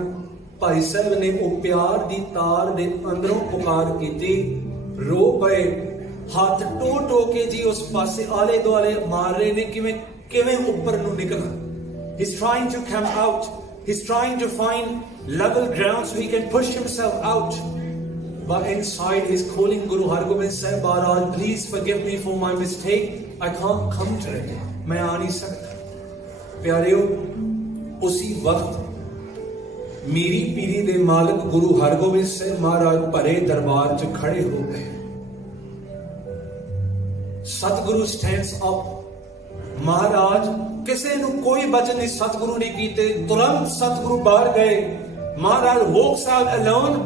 भाई साहब ने वो प्यार दी तार दे अंदरों पुकार की, रो पे हाथ टो टो के जी उस पासे आले दुआले मार रहे ने किवें किवें ऊपर नू निकलना. He's trying to come out. He's trying to find level ground so he can push himself out. But inside he's calling Guru Hargobind Sahib Maharaj, please forgive me for my mistake. I can't come to it. मैं आ नहीं सकता. प्यारेओ, उसी वक्त मीरी पीरी दे मालिक गुरु हरगोबिंद साहिब महाराज भरे दरबार च खड़े हो गए. सतगुरु स्टैंड्स अप. महाराज किसी नू कोई वचन नहीं सतगुरु ने कीते, तुरंत सतगुरु बाहर गए. महाराज walks out alone.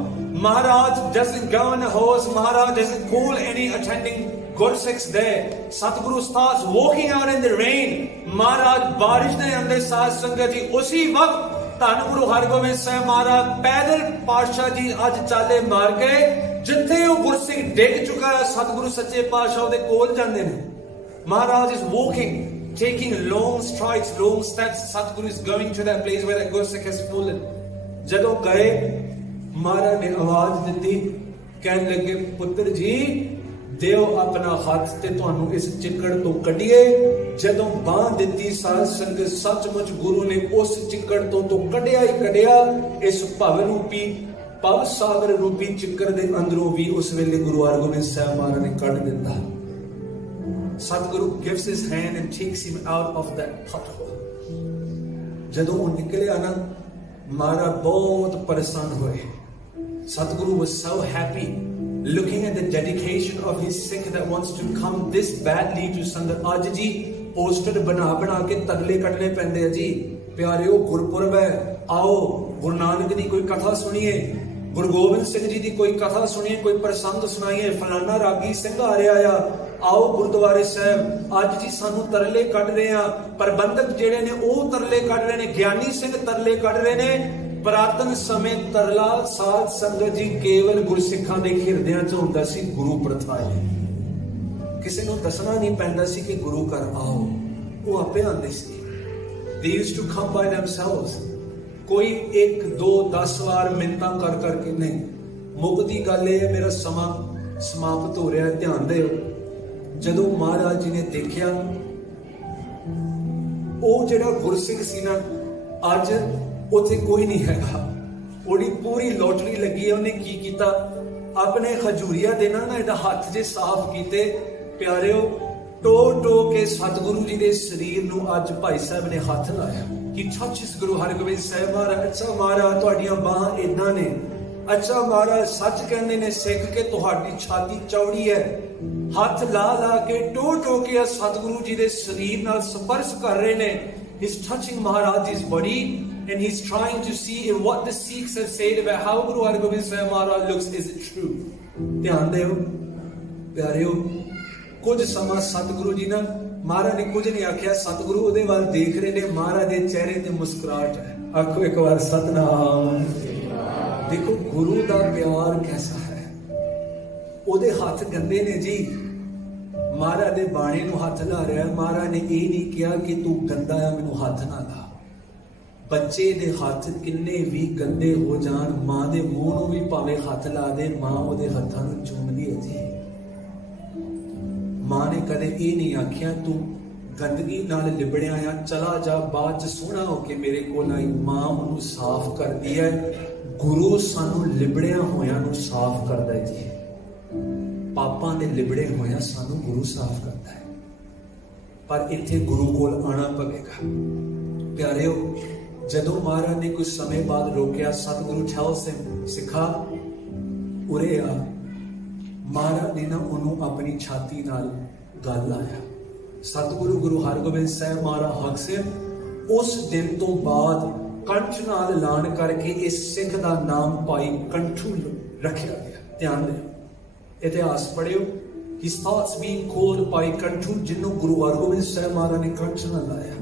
Maharaj doesn't go on a horse. Maharaj doesn't call any attending Gursikhs there. Satguru starts walking out in the rain. Maharaj बारिश दे अंदर साध संगत जी उसी वक्त धन गुरु हरगोबिंद साहिब महाराज पैदल पातशाह जी अज चाले मार के जिथे वो गुरसिख डिग चुका है सतगुरु सच्चे पातशाह दे कोल जांदे ने. Maharaj is walking, taking long strides, long steps. Satguru is going to that place where that Gursikh has fallen. जदों गए महाराज ने आवाज दी, कहने लगे पुत्र जी देओ अपना हाथ ते तुहानू इस चिक्कड़ तो कढिए. जदों बांह दी साध संगत सचमुच गुरु ने उस चिक्कड़ तो कढिया ही कढिया. इस भव रूपी भव सागर रूपी चिक्कड़ दे अंदरों भी उस वेले गुरु हरगोबिंद साहिब महाराज ने कढ दिता. सतगुरु gives his hand and takes him out of that pothole. जदों वो निकलिया ना महाराज बहुत परेशान हुए. Satguru was so happy looking at the dedication of his Sikh that wants to come this badly to Sangat. आज जी पोस्टर बना बना के तरले कटने पैंदे हैं जी. प्यारेओ गुरपुरब है, आओ गुरु नानक दी कोई कथा सुनिए, गुरु गोबिंद सिंह जी दी कोई कथा सुनिए, कोई प्रसंग सुनाइए, फलाना रागी सिंह आ रहा है, आओ गुरुद्वारे साहब. आज जी सानू तरले कट रहे हैं. प्रबंधक जेड़े ने वो तरले कट रहे ने, ज्ञानी सिंह तरले कट रहे ने. पुरातन समय तरला साध संगत जी केवल गुरसिखां दे हिरदियां च हुंदा सी. गुरु प्रथा है, किसी नूं दसना नहीं पैंदा सी कि गुरु घर आओ, वो आपे आंदे सी. They used to come by themselves. कोई 1 2 10 बार मिन्नतां कर करके नहीं. मुक्ति गल है, मेरा समा समाप्त हो रहा है, ध्यान दिओ. जदों महाराज जी ने देखा वो जेड़ा गुरसिख सी ना अज उत्थे कोई नहीं हैगा, ओदी पूरी लॉटरी लगी है. उन्हें की कीता, अपने खजूरिया देना ना इहदा हाथ जे साफ कीते. प्यारेओ टो टो के सतगुरु जी दे शरीर नूं अज भाई साहब ने हाथ लाया. कि touches गुरु हरगोबिंद साहिब महाराज. अच्छा महाराज तुहाडियां बाहां इदां ने. अच्छा महाराज सच कहंदे ने सिख के तुहाडी छाती चौड़ी है. हाथ ला ला के टो टो के सतगुरु जी दे शरीर नाल स्पर्श कर रहे ने. He's touching Maharaj's body and he's trying to see if what the Sikhs have said about how Guru Hargobind Sahib Maharaj looks, is it true? ध्यान देओ प्यारेओ. कुछ समा सतगुरु जी ना महाराज ने कुछ नहीं आख्या, सतगुरु उहदे वाल देख रहे ने. महाराज दे चेहरे ते मुस्कुराहट है. आखो एक बार सतनाम. देखो गुरु दा प्यार कैसा है. उहदे हाथ गंदे ने जी. महाराज दे बाणे नूं हाथ ला रहा है. महाराज ने ये नहीं कहा कि तू गंदा है मैनू हाथ ना ला. बच्चे दे हाथ किन्ने भी गंदे हो जान, मां दे मूंह नूं भी भावें हाथ ला दे, मां उहदे हत्थां नूं चूमदी है जी. मां ने कदे ये नहीं आख्या तू गंदगी नाल लिबड़िया आ, चला जा बाद च सोहना होके मेरे कोल आई. मां उहनूं साफ करदी है. गुरु सानू लिबड़िया होया नूं साफ करदा है जी. पापां दे लिबड़े होया सानू गुरु साफ करता है. पर इत्थे गुरु कोल आना पवेगा. प्यारेओ जदों महाराज ने कुछ समय बाद रोकिया, सतगुरु tells him सिखा उरे आ. महाराज ने ना उन्होंने अपनी छाती नाल गल लाया. सतगुरु गुरु हरगोबिंद साहिब महाराज हक से उस दिन तो बाद कंठ नाल ऐलान करके इस सिख का नाम पाई कंठू रखा गया. ध्यान दे इतिहास पढ़ियो. His thoughts being called by कंठू, जिन्हों गुरु हरगोबिंद साहिब महाराज ने कंठ नाल लाया.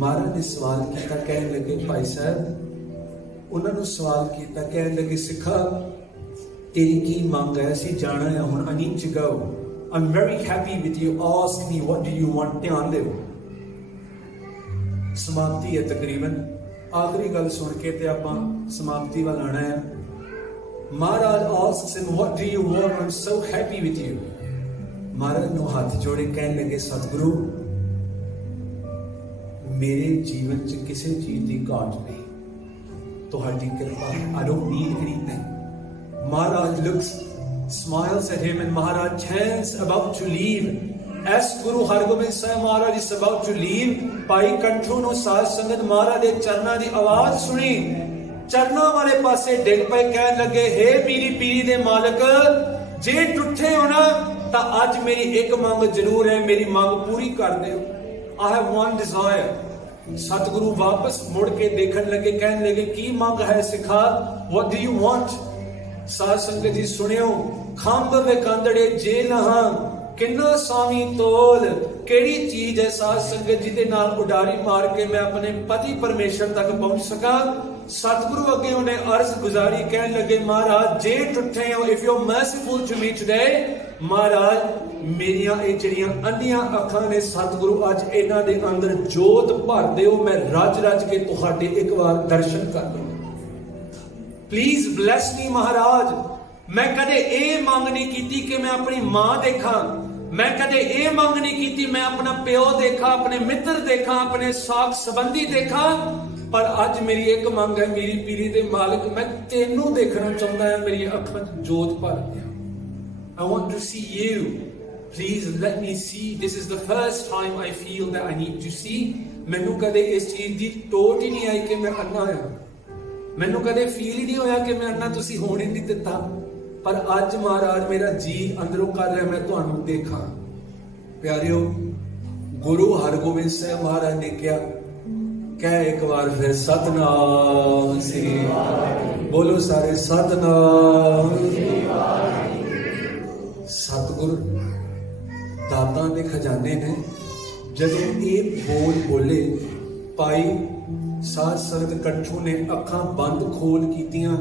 महाराज ने सवाल किया, कहने लगे भाई साहब, उन्होंने सवाल किया, कहने लगे सिखा तेरी की मांग है, असीं जाना है हुण. I need to go. I'm very happy with you. Ask me what do you want. ध्यान दो समाप्ति है तकरीबन. आखिरी गल सुन के ते आपां समाप्ति वाल आना है। महाराज asks him, what do you want? I'm so happy with you. महाराज नूं हाथ जोड़े कहने लगे, सतगुरु मेरे जीवन च किसी चीज की घाट नहीं, तुहाडी कृपा, I don't need anything. Maharaj looks, smiles at him, and Maharaj chants about to leave. As Guru Hargobind Sahib Maharaj is about to leave, Bhai Kanthru ਨੂੰ ਸਾਧ ਸੰਗਤ ਮਹਾਰਾਜ ਦੇ ਚਰਨਾਂ ਦੀ ਆਵਾਜ਼ ਸੁਣੀ, ਚਰਨਾਂ ਵਾਲੇ ਪਾਸੇ ਡਿੱਗ ਪਏ, ਕਹਿਣ ਲੱਗੇ, हे ਪੀਰੀ ਪੀਰੀ ਦੇ ਮਾਲਕ, ਜੇ ਟੁੱਟੇ ਹੋ ਨਾ ਤਾਂ ਅੱਜ ਮੇਰੀ ਇੱਕ ਮੰਗ ਜ਼ਰੂਰ ਹੈ, ਮੇਰੀ ਮੰਗ ਪੂਰੀ ਕਰ ਦਿਓ। I have one desire. सतगुरु वापस मुड़ के देखने लगे, कहने लगे, की मंग है सिखा? What do you want? साध संगत जी सुनियो, खंभ विकंदड़े जे नहा किन्ना स्वामी तोल, केड़ी चीज है साध संगत जी दे नाल उडारी मार के मैं अपने पति परमेश्वर तक पहुंच सका? सतगुरु अगे उन्हें अर्ज गुजारी, कहने लगे, महाराज जे टुटे हो, if you are merciful to me today, महाराज मेरिया जड़ियां अंधियां अखां ने सतगुरु अज इन्हां दे अंदर जोत भर दिओ, मैं रज रज के तुहाडे एक बार दर्शन कर लूं। प्लीज ब्लेस मी महाराज। मैं कदे ए मंग नहीं कीती कि मैं अपनी मां देखा, मैं कदे ए मंग नहीं कीती मैं अपना प्यो देखा, अपने मित्र देखा, अपने साख संबंधी देखा, पर अज मेरी एक मंग है, मेरी पीरी दे मालिक, मैं तेनू देखना चाहता है, मेरी अखां च जोत भर दे। I want to see you. Please let me see. This is the first time I feel that I need to see. मैनू कदे इस चीज दी टोट ही नहीं आई कि मैं अन्ना है, मैनू कदे फील ही नहीं होया कि मैं अन्ना तुसी होने नहीं दिता, पर अज महाराज मेरा जी अंदरों कर रहा, मैं तुहानू देखा। प्यारियो, गुरु हरगोबिंद साहब महाराज ने क्या कह एक बार फिर, सतनाम श्री, बोलो सारे सतनाम। सतगुरु दाता दे खजाने ने जदों ये बोल बोले, पाई साध संगत कंठू ने अखां बंद खोल कीतियां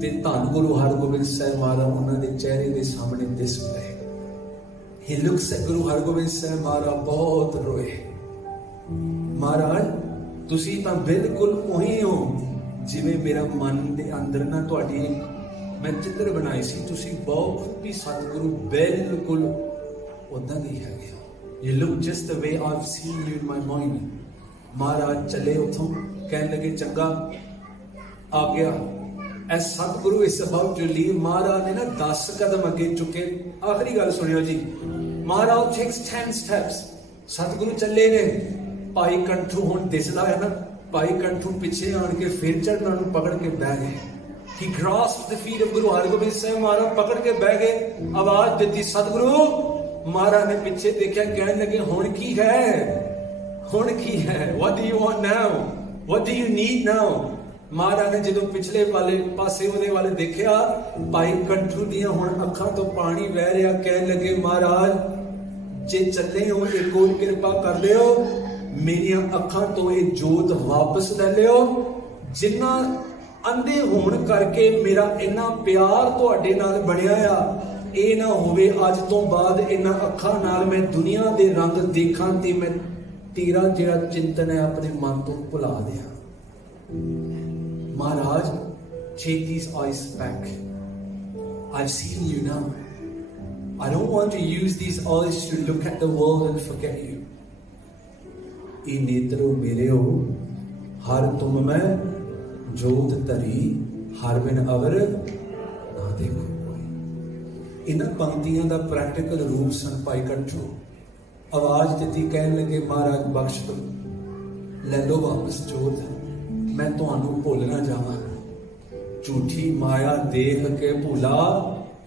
ते धन गुरु हरगोबिंद साहब महाराज उन्हां दे चेहरे दे सामने दिस पए। He looks at गुरु हरगोबिंद साहब महाराज बहुत रोए। महाराज तुसी तां बिल्कुल उही हो जिवें मेरा मन दे अंदर ना तुहाडी मैं चित्र बनाई सी, तुसी बहुत भी सतगुरु बिल्कुल उदां दी है। You look just the way I've seen you in my mind. महाराज चले उथों, कहने लगे, चंगा आ गया। As Satguru is about to leave, महाराज ने ना 10 कदम अगे चुके। आखिरी गल सुनियो जी, महाराज takes 10 steps, सतगुरु चले ने। भाई कंठू हुण दिसदा है ना, भाई कंठू पिछे आन के फिर चढ़ना नूं पकड़ के बह गए। He grasped the feet of Guru Hargobind Sahib महाराज, पकड़ के बह गए। आवाज देती, सतगुरु। महाराज ने पीछे देखा, कहने लगे, हुण की है, हुण की है? What do you want now? What do you need now? महाराज ने जो पिछले वाले पासे वाले वाले देखा, भाई कंठू दियां हुण अखां तो पानी बह रहा। कहने लगे, महाराज जे चले हो एक और कृपा कर लियो, मेरिया अखां तो ये जोत वापस ले लियो। जिन्ना अंधे होने करके मेरा इन्ना प्यार तुहाडे नाल बनिया आ, ये ना होवे अज तो बाद इन्हां अखां नाल मैं दुनिया दे रंग देखा ते मैं तेरा जिहड़ा चिंतन है अपने मन तो भुला दिया। महाराज, take these eyes back. I've seen you now. I don't want to use these eyes to look at the world and forget you. ए नेत्रो मेरे हो, हर तुम में जोत तरी, हर बिन अवर ना देखो। इन्हां पंक्तियां दा प्रैक्टिकल रूप सन भाई कंठू। आवाज दी, कहने लगे, महाराज बख्श दो, ले लो वापस जोत, मैं तुहानू भुल ना जावां। झूठी माया देख के भूला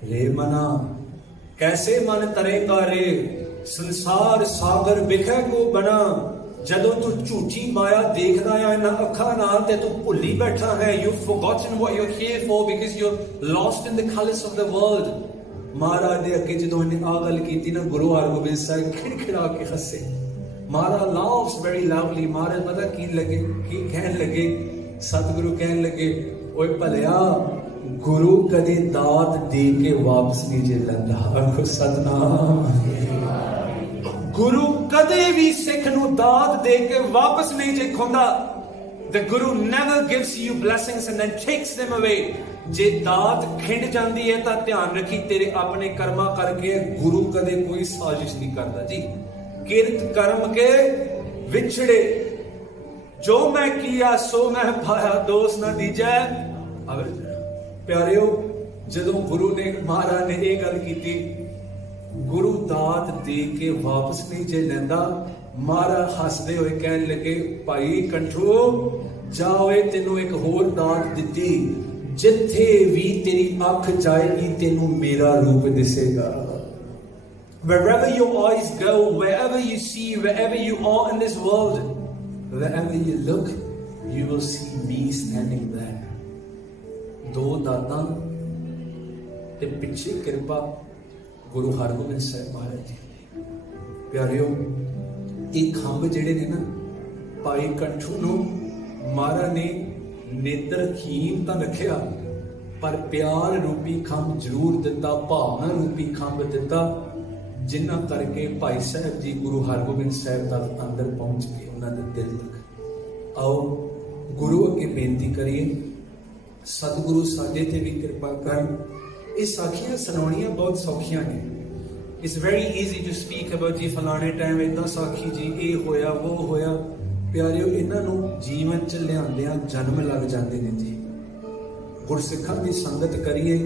रे मना, कैसे मन तरेगा रे, संसार सागर बिखे को बना। जदों तू झूठी माया देखदा है इन्हां अखां नाल ते तू भुल्ली बैठा है। You've forgotten what you're here for because you're lost in the colours of the world. महाराज दे अगे जदों इन्हें आ गल कीती ना, गुरु हरगोबिंद साहब खिड़खिड़ा के हसे। महाराज laughs very loudly। महाराज पता की लगे, की कहने लगे, सतगुरु कहने लगे, ओए भलिया, गुरु कदे दात दे के वापस नहीं जे लैंदा। सतनाम। गुरु कदे भी सिख नूं दात दे के वापस नहीं जे खोंदा। The Guru never gives you blessings and then takes them away. जे दात खिंड जाती है तो ध्यान रखी तेरे अपने कर्मा करके गुरु कदे कोई साजिश नहीं करता जी। किरत कर्म के विछड़े जो मैं किया सो मैं पाया दोष ना दीजै। प्यारियो जदों गुरु ने महाराज ने यह गल की, गुरु दात दे के वापस नहीं जे लैंदा। महाराज हसदे हुए कहने लगे भाई कंठो जाओ तेनू एक होर दात दिती, जिथे भी तेरी अख जाएगी तेनू मेरा रूप दिसेगा। Wherever your eyes go, wherever you see, wherever you are in this world, wherever you look, you will see me standing there. दो दाता ते पिछे कृपा गुरु हरगोबिंद साहिब महाराज जी। प्यारियो एक खंभ जेड़े ने ना भाई कंठू नू महाराज ने नेत्रहीन तो रखिया पर प्यार रूपी खंभ जरूर दिता, भावना रूपी खंभ दिता, जिन्ना करके भाई साहब जी गुरु हरगोबिंद साहब तक अंदर पहुंच के उन्होंने दिल तक। आओ गुरु अगे बेनती करिए सतगुरु साडे ते भी कृपा कर। ये साखियां सुनाउणियां बहुत सौखियां ने। It's very easy to speak about जी फलाने टाइम इदा साखी जी ये होया वो होया। प्यारियो इन्हों जीवन च लियांदियां जन्म लग जाते हैं जी। गुरसिखां की संगत करिए,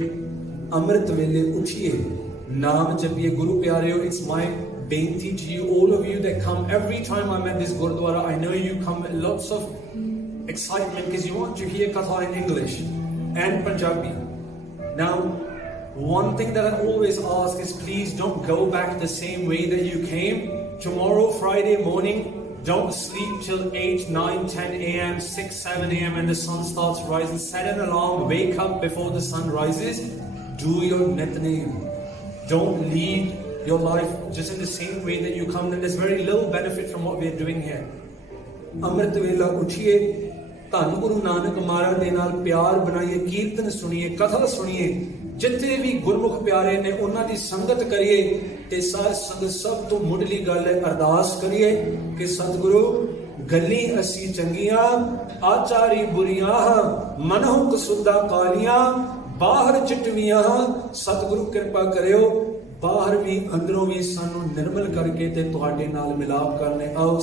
अमृत वेले उठिए, नाम जपिए। गुरु प्यारियो इट्स माय बेनती to you all of you that come every time I'm at this Gurdwara. I know you come with lots of excitement because you want to hear Katha in English and Punjabi. Now one thing that I always ask is please don't go back the same way that you came. Tomorrow Friday morning, don't sleep till 8, 9, 10 a.m., 6, 7 a.m. when the sun starts rising. Set an alarm, wake up before the sun rises. Do your Nitnem. Don't lead your life just in the same way that you come. And there's very little benefit from what we're doing here. Amrit Vela Uchiye, धन गुरु नानक महाराज दे नाल प्यार बनाइए, कीर्तन सुनिए, कथा सुनिए। जितने भी गुरमुख प्यारे ने उन्हां दी संगत करिए ते साध संगत सब तो मुढ़ली गल है अरदास करिए कि सतगुरु गली असी चंगियां आचारी बुरियां मनों कसुदा कालियां बाहर चिटवियां। सतगुरु कृपा करियो बाहर भी अंदरों भी सानू निर्मल करके ते तुहाडे नाल मिलाप करने। आओ